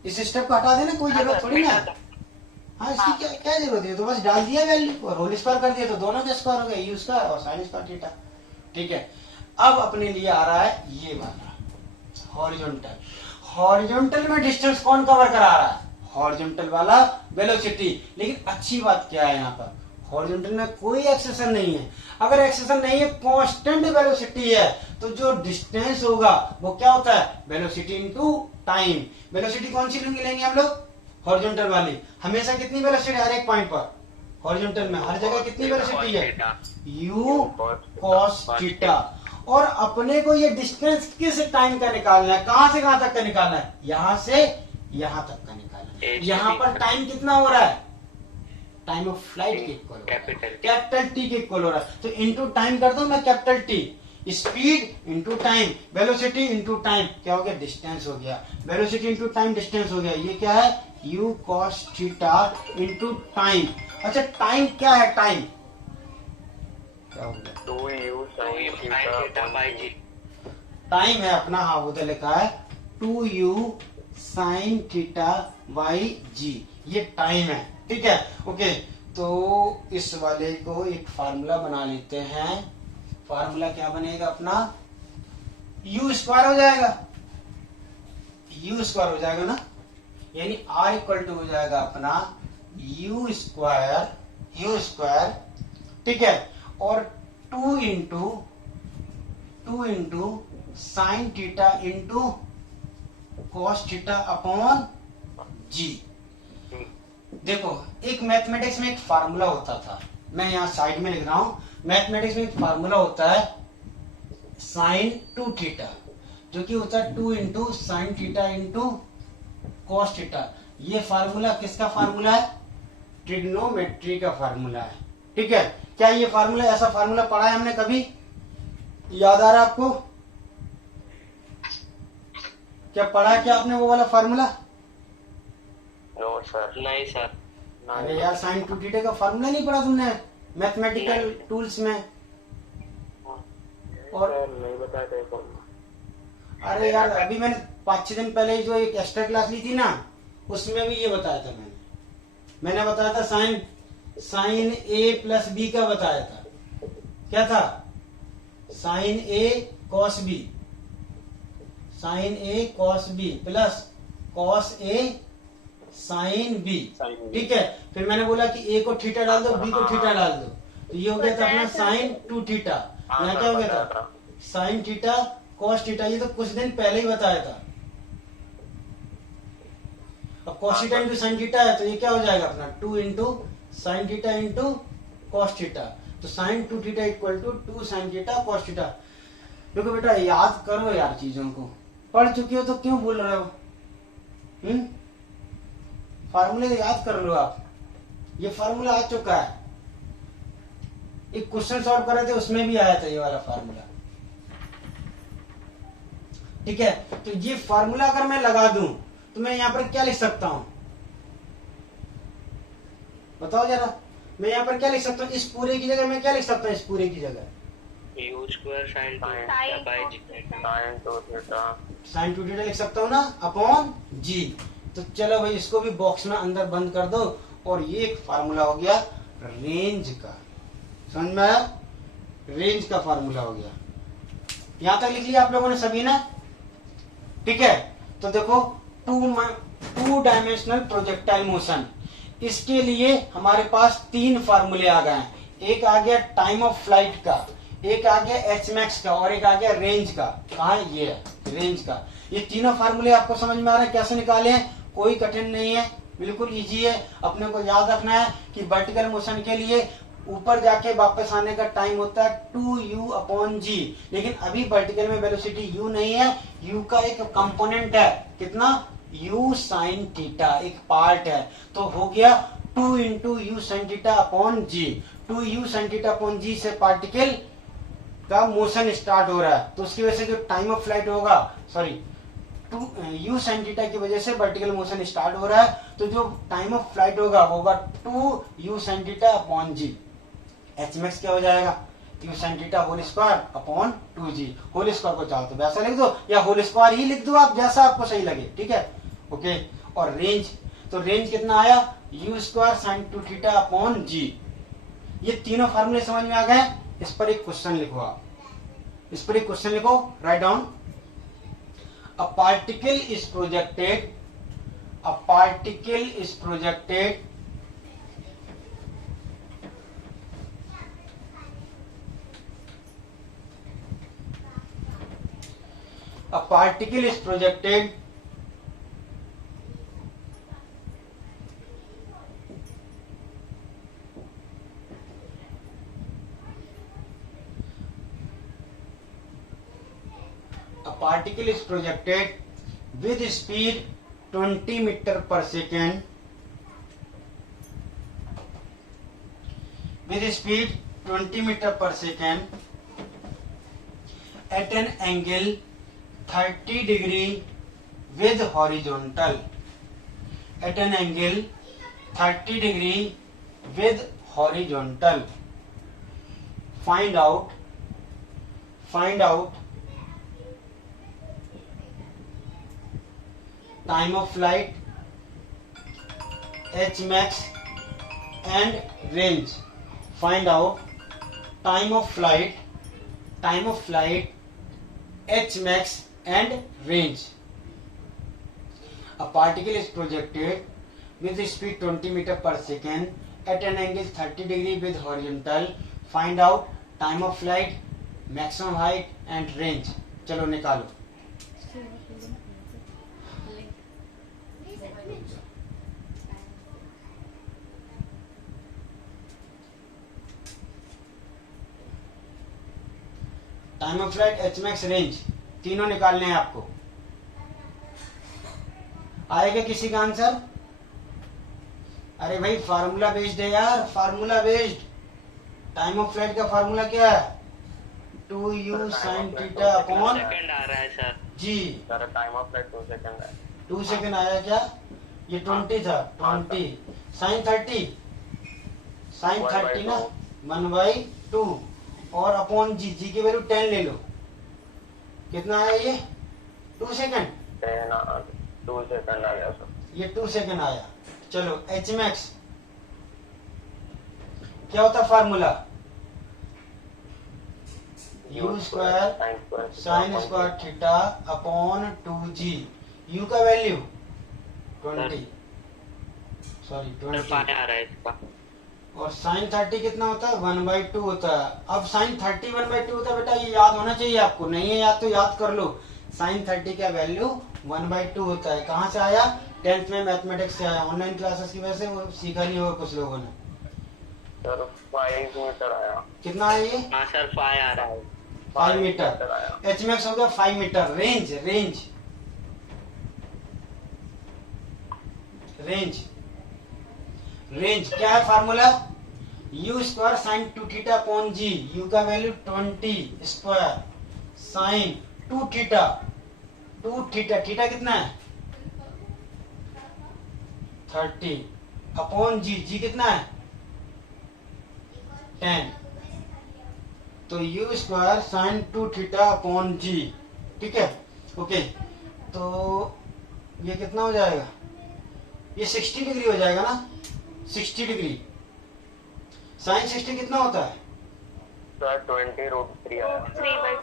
इस स्टेप को हटा देना, कोई जरूरत थोड़ी ना। हाँ इसकी क्या क्या जरूरत है, तो बस डाल दिया वैल्यू और होल स्क्वायर कर दिया, तो दोनों का स्क्वायर हो गया, यू स्क्वायर और साइन स्क्वायर थीटा। ठीक है, अब अपने लिए आ रहा है ये वाला हॉरिजॉन्टल। हॉरिजॉन्टल में डिस्टेंस कौन कवर करा रहा है? हॉरिजॉन्टल वाला वेलोसिटी। लेकिन अच्छी बात क्या है, यहाँ पर हॉरिजॉन्टल में कोई एक्सेशन नहीं है। अगर एक्सेशन नहीं है, कांस्टेंट वेलोसिटी है, तो जो डिस्टेंस होगा वो क्या होता है? Velocity into time. वेलोसिटी कौन सी लेंगे हम लोग? हॉरिजॉन्टल वाली। हमेशा कितनी वेलोसिटी हर एक पॉइंट पर? हॉरिजॉन्टल में हर जगह कितनी वेलोसिटी है? You cos theta. और अपने को ये डिस्टेंस किस टाइम का निकालना है? कहां से कहां तक का निकालना है? यहां से यहां तक का निकालना है। यहाँ पर टाइम कितना हो रहा है? टाइम ऑफ फ्लाइट के इक्वल, कैपिटल टी के इक्वल हो रहा है। तो इंटू टाइम कर दो मैं, capital T. Speed into time, velocity into time, क्या हो गया? डिस्टेंस हो गया। वेलोसिटी इंटू टाइम, डिस्टेंस हो गया। ये क्या है? You cos theta into time. अच्छा टाइम क्या है? टाइम क्या हो गया? 2u sin theta by g। Time है अपना, हाँ वो तो लिखा है 2u साइन थीटा बाई जी, ये टाइम है। ठीक है, ओके। तो इस वाले को एक फार्मूला बना लेते हैं। फार्मूला क्या बनेगा अपना? यू स्क्वायर हो जाएगा, यू स्क्वायर हो जाएगा ना, यानी आर इक्वल टू हो जाएगा अपना यू स्क्वायर। ठीक है, और 2 into sine theta into cos theta upon g. देखो एक मैथमेटिक्स में एक फार्मूला होता था, मैं यहाँ साइड में लिख रहा हूं। मैथमेटिक्स में एक फार्मूला होता है साइन 2 थीटा, जो कि होता है 2 into sine theta into cos theta. ये फार्मूला किसका फार्मूला है? ट्रिग्नोमेट्री का फार्मूला है। ठीक है, क्या ये फार्मूला, ऐसा फार्मूला पढ़ा है हमने कभी? याद आ रहा है आपको? क्या पढ़ा है क्या आपने वो वाला फार्मूला? No sir. नहीं सर। अरे यार साइन 2 थीटा का फार्मूला नहीं पढ़ा तुमने मैथमेटिकल टूल्स में? और नहीं बताया था फॉर्मूला। अरे यार अभी मैंने 5-6 दिन पहले जो एक एक्स्ट्रा क्लास ली थी ना, उसमें भी ये बताया था मैंने बताया था साइन ए प्लस बी का बताया था। क्या था? Sign A cos B, sign A cos B plus cos A sine B. ठीक है, फिर मैंने बोला कि ए को थीटा डाल दो, बी को थीटा डाल दो, तो ये हो गया था अपना साइन 2 थीटा। यहाँ क्या हो गया था? Sine theta cos theta. ये तो कुछ दिन पहले ही बताया था। अब cos theta into sine theta है, तो ये क्या हो जाएगा अपना 2 into sine theta into cos theta. तो sine 2 theta equal to 2 sine theta cos theta. देखो बेटा याद करो यार, चीजों को पढ़ चुके हो तो क्यों भूल रहे हो? फार्मूले याद कर लो आप, ये फार्मूला आ चुका है। एक क्वेश्चन सॉल्व कर रहे थे उसमें भी आया था ये वाला फार्मूला। ठीक है, तो ये फार्मूला अगर मैं लगा दूं तो मैं यहाँ पर क्या लिख सकता हूं? बताओ जरा, मैं यहाँ पर क्या लिख सकता हूँ? इस पूरे की जगह मैं क्या लिख सकता हूँ? इस पूरे की जगह u square sine theta by g. Sine 2 theta लिख सकता हूँ ना, अपॉन जी। तो चलो भाई इसको भी बॉक्स में अंदर बंद कर दो। और ये एक फार्मूला हो गया रेंज का, समझ में आया? रेंज का फार्मूला हो गया। यहां तक लिख लिया आप लोगों ने सभी ना? ठीक है, तो देखो 2 डायमेंशनल प्रोजेक्टाइल मोशन, इसके लिए हमारे पास 3 फार्मूले आ गए हैं। एक आ गया टाइम ऑफ फ्लाइट का, एक आ गया एच मैक्स का, और एक आ गया रेंज का। कहा है? ये है रेंज का। ये तीनों फार्मूले आपको समझ में आ रहे हैं कैसे निकाले हैं? कोई कठिन नहीं है, बिल्कुल इजी है। अपने को याद रखना है कि वर्टिकल मोशन के लिए ऊपर जाके वापस आने का टाइम होता है 2u अपॉन जी। लेकिन अभी वर्टिकल में वेलोसिटी u नहीं है, u का एक कंपोनेंट है, कितना? u साइन थीटा, एक पार्ट है। तो हो गया 2 into u sine theta upon g. 2u sine theta upon g से पार्टिकल का मोशन स्टार्ट हो रहा है, तो उसकी वजह से जो टाइम ऑफ फ्लाइट होगा, सॉरी यू साइन थीटा की वजह से वर्टिकल मोशन स्टार्ट हो रहा है, तो जो टाइम ऑफ फ्लाइट होगा वो होगा 2 u sine theta upon g. H max क्या हो जाएगा, u sine theta whole square upon 2g। Whole square को चाहो तो वैसा लिख दो या होल स्क्वायर ही लिख दो आप, जैसा आपको सही लगे, ठीक है। ओके, और रेंज, तो रेंज कितना आया, u square sine 2 theta upon g. ये तीनों फार्मूले समझ में आ गए। इस पर एक क्वेश्चन लिखो आप, इस पर एक क्वेश्चन लिखो, write down. A particle is projected, a particle is projected a particle is projected with speed 20 meter per second, with speed 20 meter per second at an angle 30 degree with horizontal, at an angle 30 degree with horizontal. Find out time of flight, h max and range. Find out time of flight, h max and range. A particle is projected with speed 20 meter per second at an angle 30 degree with horizontal. Find out time of flight, maximum height and range. चलो निकालो। Time of flight, H max, range, तीनों निकालने हैं आपको। आएगा किसी का answer? अरे भाई फार्मूला बेस्ड है यार, formula based. Time of flight का फार्मूला क्या है, 2u sine theta upon second आ रहा है सर जी। Sir time of flight 2 second है। 2 सेकंड आया क्या, ये 20 था, 20 साइन 30, साइन 30 ना 1/2 और अपॉन जी, जी की वैल्यू 10 ले लो। कितना आया ये, 2 सेकंड, 2 सेकंड आ गया सर। ये 2 सेकंड आया। चलो एच मैक्स क्या होता formula, u square sine square theta upon 2g। You का वैल्यू 20, सॉरी सर 20, पाया आ रहा है इसका। और साइन 30 कितना होता है, 1/2 होता है। अब साइन 30 1/2 होता है बेटा, ये याद होना चाहिए आपको, नहीं है याद तो याद कर लो। साइन 30 का वैल्यू 1/2 होता है। कहाँ से आया, 10th में मैथमेटिक्स से आया। ऑनलाइन क्लासेस की वजह से वो सीखा नहीं होगा कुछ लोगों ने। सर 5 मीटर आया। कितना है ये, हाँ सर 5 आ रहा है। 5 मीटर। आया। एच मैक्स हो गया 5 metre. Range, range, range, range क्या है formula, u square sine 2 theta upon g. U का value 20 square sine 2 theta, 2 theta, theta कितना है 30 अपॉन जी, जी कितना है 10। तो u square sine 2 theta upon g, ठीक है। ओके, तो ये कितना हो जाएगा, ये 60 डिग्री हो जाएगा ना, 60 डिग्री। साइन 60 कितना होता है सर 20√3 आया। 3/2।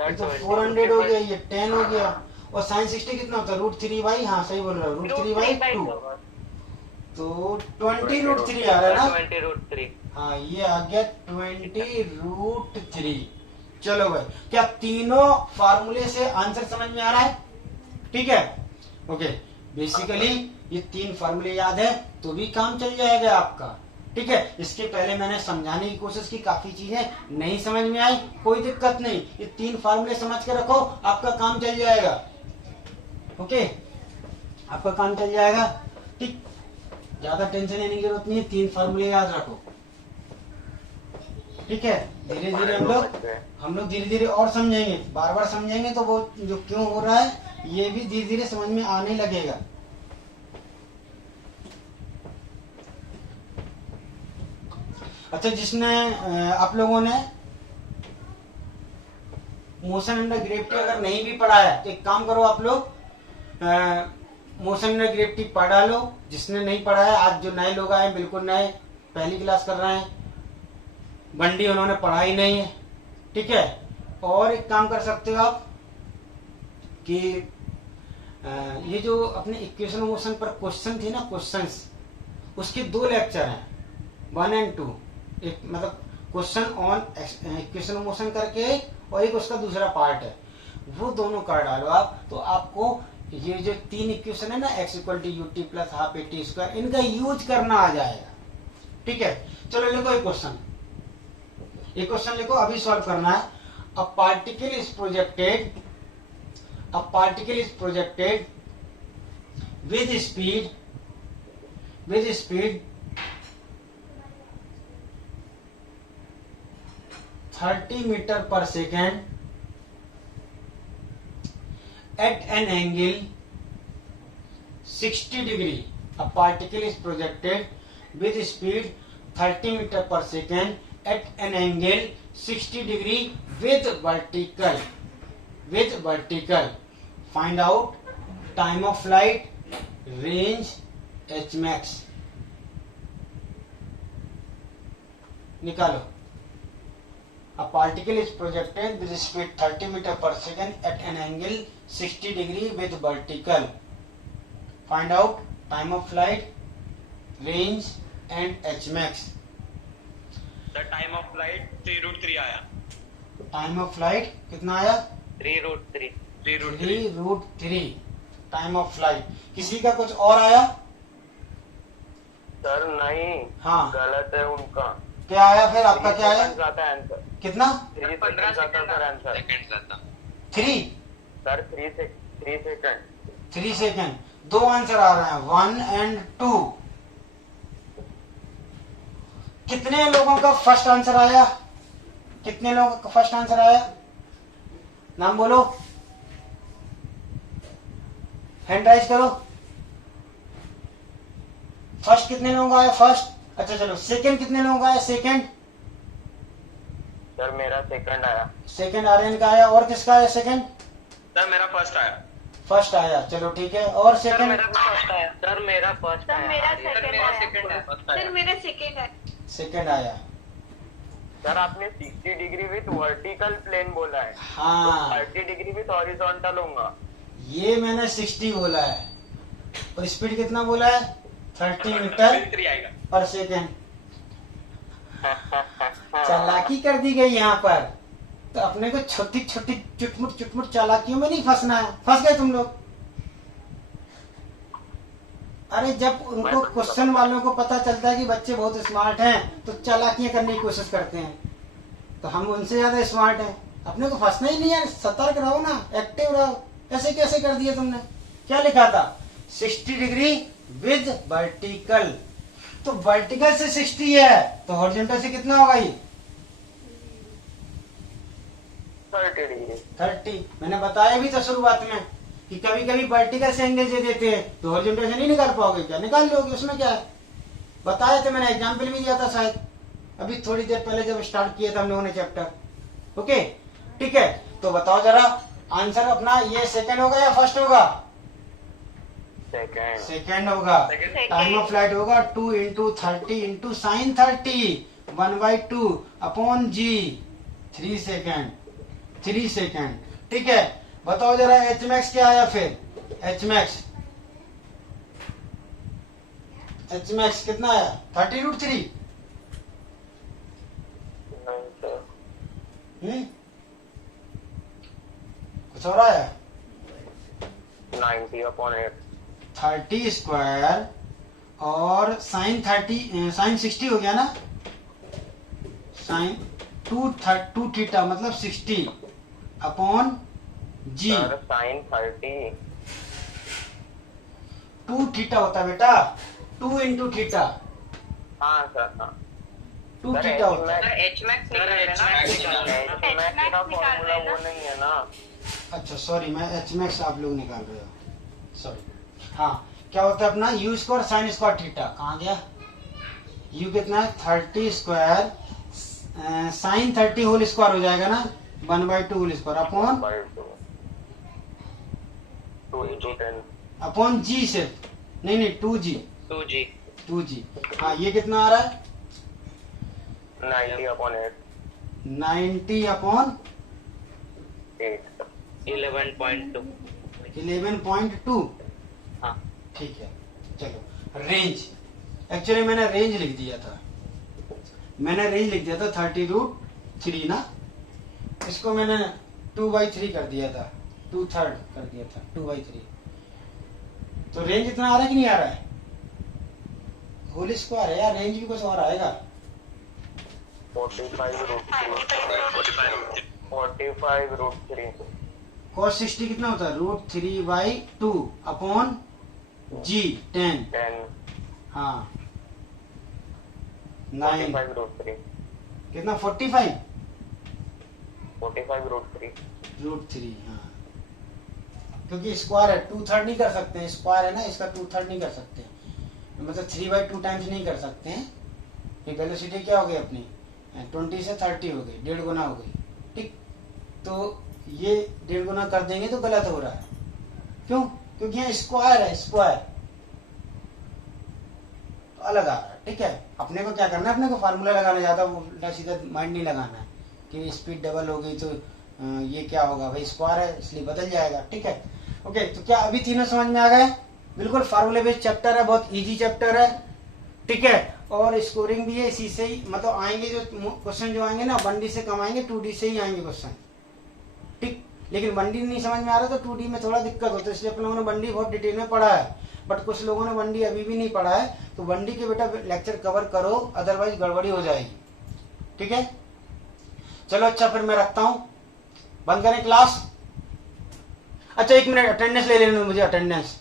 ये तो 400 हो गया, ये 10 हो गया। और साइन 60 कितना होता है, √3/, हाँ सही बोल रहा हूँ, √3/2। तो 20√3 आ रहा है ना, 20√3। हाँ ये आ गया 20√3। चलो भाई, क्या तीनों फार्मूले से आंसर समझ में आ रहा है, ठीक है। ओके, बेसिकली ये 3 फार्मूले याद है तो भी काम चल जाएगा आपका, ठीक है। इसके पहले मैंने समझाने की कोशिश की, काफी चीजें नहीं समझ में आई, कोई दिक्कत नहीं, ये 3 फार्मूले समझ के रखो, आपका काम चल जाएगा। ओके, आपका काम चल जाएगा, ठीक। ज्यादा टेंशन लेने की जरूरत नहीं है, 3 फार्मूले याद रखो, ठीक है। धीरे धीरे हम लोग धीरे धीरे और समझेंगे, बार बार समझेंगे तो वो जो क्यों हो रहा है ये भी धीरे धीरे समझ में आने लगेगा। अच्छा, जिसने आप लोगों ने मोशन अंडर ग्रेविटी अगर नहीं भी पढ़ा है तो एक काम करो, आप लोग मोशन अंडर ग्रेविटी पढ़ डालो। जिसने नहीं पढ़ा है, आज जो नए लोग आए बिल्कुल नए पहली क्लास कर रहे हैं, बंडी उन्होंने पढ़ा ही नहीं है, ठीक है। और एक काम कर सकते हो आप कि ये जो अपने इक्वेशन मोशन पर क्वेश्चन थे ना, क्वेश्चंस, उसके 2 लेक्चर हैं, 1 और 2। एक मतलब क्वेश्चन ऑन इक्वेशन मोशन करके, और एक उसका दूसरा पार्ट है, वो दोनों कर डालो आप। तो आपको ये जो 3 इक्वेशन है ना, x = ut + ½ at², इनका यूज करना आ जाएगा, ठीक है। चलो लिखो एक क्वेश्चन लिखो, अभी सॉल्व करना है। अ particle is projected with speed 30 meter per second at an angle 60 degree. A particle is projected with speed 30 meter per second at an angle 60 degree with vertical. Find out time of flight, range, hmax. निकालो। A particle is projected with speed 30 meter per second at an angle 60 degree with vertical. Find out time of flight, range and hmax. The time of flight 3√3 आया। Time of flight कितना आया? 3√3। 3√3 time of flight. किसी का कुछ और आया? Sir नहीं, हाँ। गलत है उनका। क्या आया फिर? आपका क्या आया? 3 आता है आंसर। कितना? 3 सेकंड आता sir answer. 3 sir 3 second. 3 second. 2 answer आ रहे हैं, 1 और 2। कितने लोगों का फर्स्ट आंसर आया? कितने लोगों का फर्स्ट आंसर आया? नाम बोलो, हैंड राइज करो। फर्स्ट कितने लोगों का आया? फर्स्ट। अच्छा चलो, सेकंड कितने लोगों का आया? सेकंड। सर मेरा सेकंड आया। सेकंड आर्यन का आया। और किसका आया सेकंड? सर मेरा फर्स्ट आया। फर्स्ट आया, चलो ठीक है। और सर सेकंड? मेरा फर्स्ट आया। सर मेरा फर्स्ट सर आया। मेरा सर सेकंड मेरा आया। सेकंड है। सर मेरा सेकंड है। सेकंड आया। सर आपने 60 डिग्री विथ वर्टिकल प्लेन बोला है, हाँ, 30 डिग्री विथ हॉरिजॉन्टल होगा। ये मैंने 60 बोला है, और स्पीड कितना बोला है? 30 मीटर 3 आएगा। पर सेकेंड। चालाकी कर दी गई यहाँ पर। तो अपने को छोटी छोटी चुटमुट चालाकियों में नहीं फंसना है। फंस गए तुम लोग। अरे जब उनको क्वेश्चन वालों को पता चलता है कि बच्चे बहुत स्मार्ट हैं, तो चालाकियां करने की कोशिश करते हैं। तो हम उनसे ज्यादा स्मार्ट हैं। अपने को फंसना ही नहीं है। सतर्क रहो ना, एक्टिव रहो। ऐसे कैसे कर दिया तुमने? क्या लिखा था? 60 डिग्री विद वर्टिकल। तो वर्टिकल से 60 है, तो हॉरिजॉन्टल से कितना होगा ये? 30 डिग्री। 30। मैंने बताया भी था शुरुआत में कि कभी कभी वर्टिकल से एंगल दे देते हैं तो हॉरिजॉन्टल से नहीं निकाल पाओगे। क्या निकाल लोगे? उसमें क्या है? बताया था मैंने, एग्जाम्पल भी दिया था शायद अभी थोड़ी देर पहले जब स्टार्ट किया था हम लोगों ने चैप्टर। ओके ठीक है, तो बताओ जरा आंसर अपना। ये सेकंड होगा या फर्स्ट होगा? सेकंड। सेकंड होगा। टाइम ऑफ फ्लाइट होगा 2 × 30 × sin 30 1/2 upon g। 3 second. 3 second, ठीक है। बताओ जरा hmax क्या आया फिर? hmax कितना आया? 30√3। नहीं सर, कुछ और आया? 90/8। 30 स्क्वायर और sin 60 हो गया ना? sin 2 थीटा मतलब 60 upon g. Sir sin 30। 2 theta होता है बेटा, 2 × थीटा। हाँ सर, हाँ। 2 थीटा होता है। एचमैक्स निकाल लेना। Hmax का फॉर्मूला वो नहीं है ना। अच्छा सॉरी, मैं एच मैक्स आप लोग निकाल रहे हो, सॉरी। हाँ, क्या होता है अपना you square sine square theta, कहाँ गया? यू कितना है 30 स्क्वायर साइन 30 होल स्क्वायर हो जाएगा ना, 1/2 whole square upon by 2 into 10 अपॉन जी सिर्फ, नहीं 2g 2G 2g। हाँ, ये कितना आ रहा है 90 upon 8 90 अपॉन 8 11.2। 11.2। हाँ ठीक है, चलो रेंज, एक्चुअली मैंने रेंज लिख दिया था, 30√3 ना, इसको मैंने 2/3 कर दिया था, 2/3 कर दिया था, 2/3। तो रेंज इतना आ रहा है कि नहीं आ रहा है? होल स्क्वायर है यार, रेंज भी कुछ और आएगा। 45√3 cos 60 कितना होता है √3/2 अपॉन जी 10। 10 हाँ 9 45√3 कितना 45 45√3 √3। हाँ, क्योंकि स्क्वायर है, 2/3 नहीं कर सकते हैं, स्क्वायर है ना इसका, 2/3 नहीं कर सकते, मतलब 3/2 टाइम्स नहीं कर सकते हैं। ये वेलोसिटी क्या हो गई अपनी 20 से 30 हो गई, 1.5 गुना हो गई। ठीक, तो ये 1.5 गुना कर देंगे तो गलत हो रहा है, क्यों? क्योंकि यहाँ स्क्वायर है, स्क्वायर तो अलग आ रहा है। ठीक है, अपने को क्या करना है, अपने को फार्मूला लगाना, ज्यादा उल्टा सीधा माइंड नहीं लगाना है कि स्पीड डबल हो गई तो ये क्या होगा, भाई स्क्वायर है इसलिए बदल जाएगा। ठीक है, ओके। तो क्या अभी तीनों समझ में आ गए? बिल्कुल फार्मूले बेस्ड चैप्टर है, बहुत इजी चैप्टर है। ठीक है, और स्कोरिंग भी है इसी से ही, मतलब आएंगे जो क्वेश्चन जो आएंगे ना 1D से कम आएंगे, 2D से ही आएंगे क्वेश्चन। ठीक, लेकिन 1D नहीं समझ में आ रहा तो 2D में थोड़ा दिक्कत होता है, इसलिए अपन लोगों ने 1D बहुत डिटेल में पढ़ा है, बट कुछ लोगों ने 1D अभी भी नहीं पढ़ा है, तो 1D के बेटा लेक्चर कवर करो, अदरवाइज गड़बड़ी हो जाएगी। ठीक है, चलो अच्छा, फिर मैं रखता हूं, बंद करें क्लास। अच्छा 1 मिनट अटेंडेंस ले लेने दो मुझे, अटेंडेंस।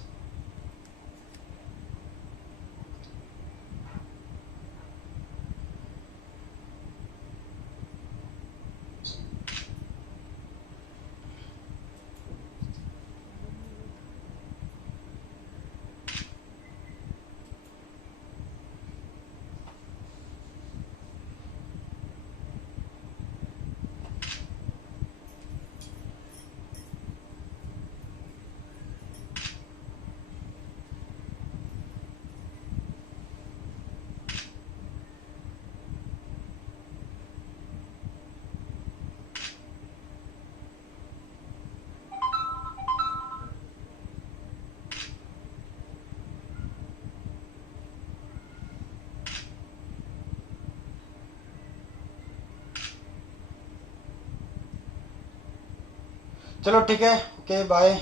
चलो ठीक है, ओके बाय।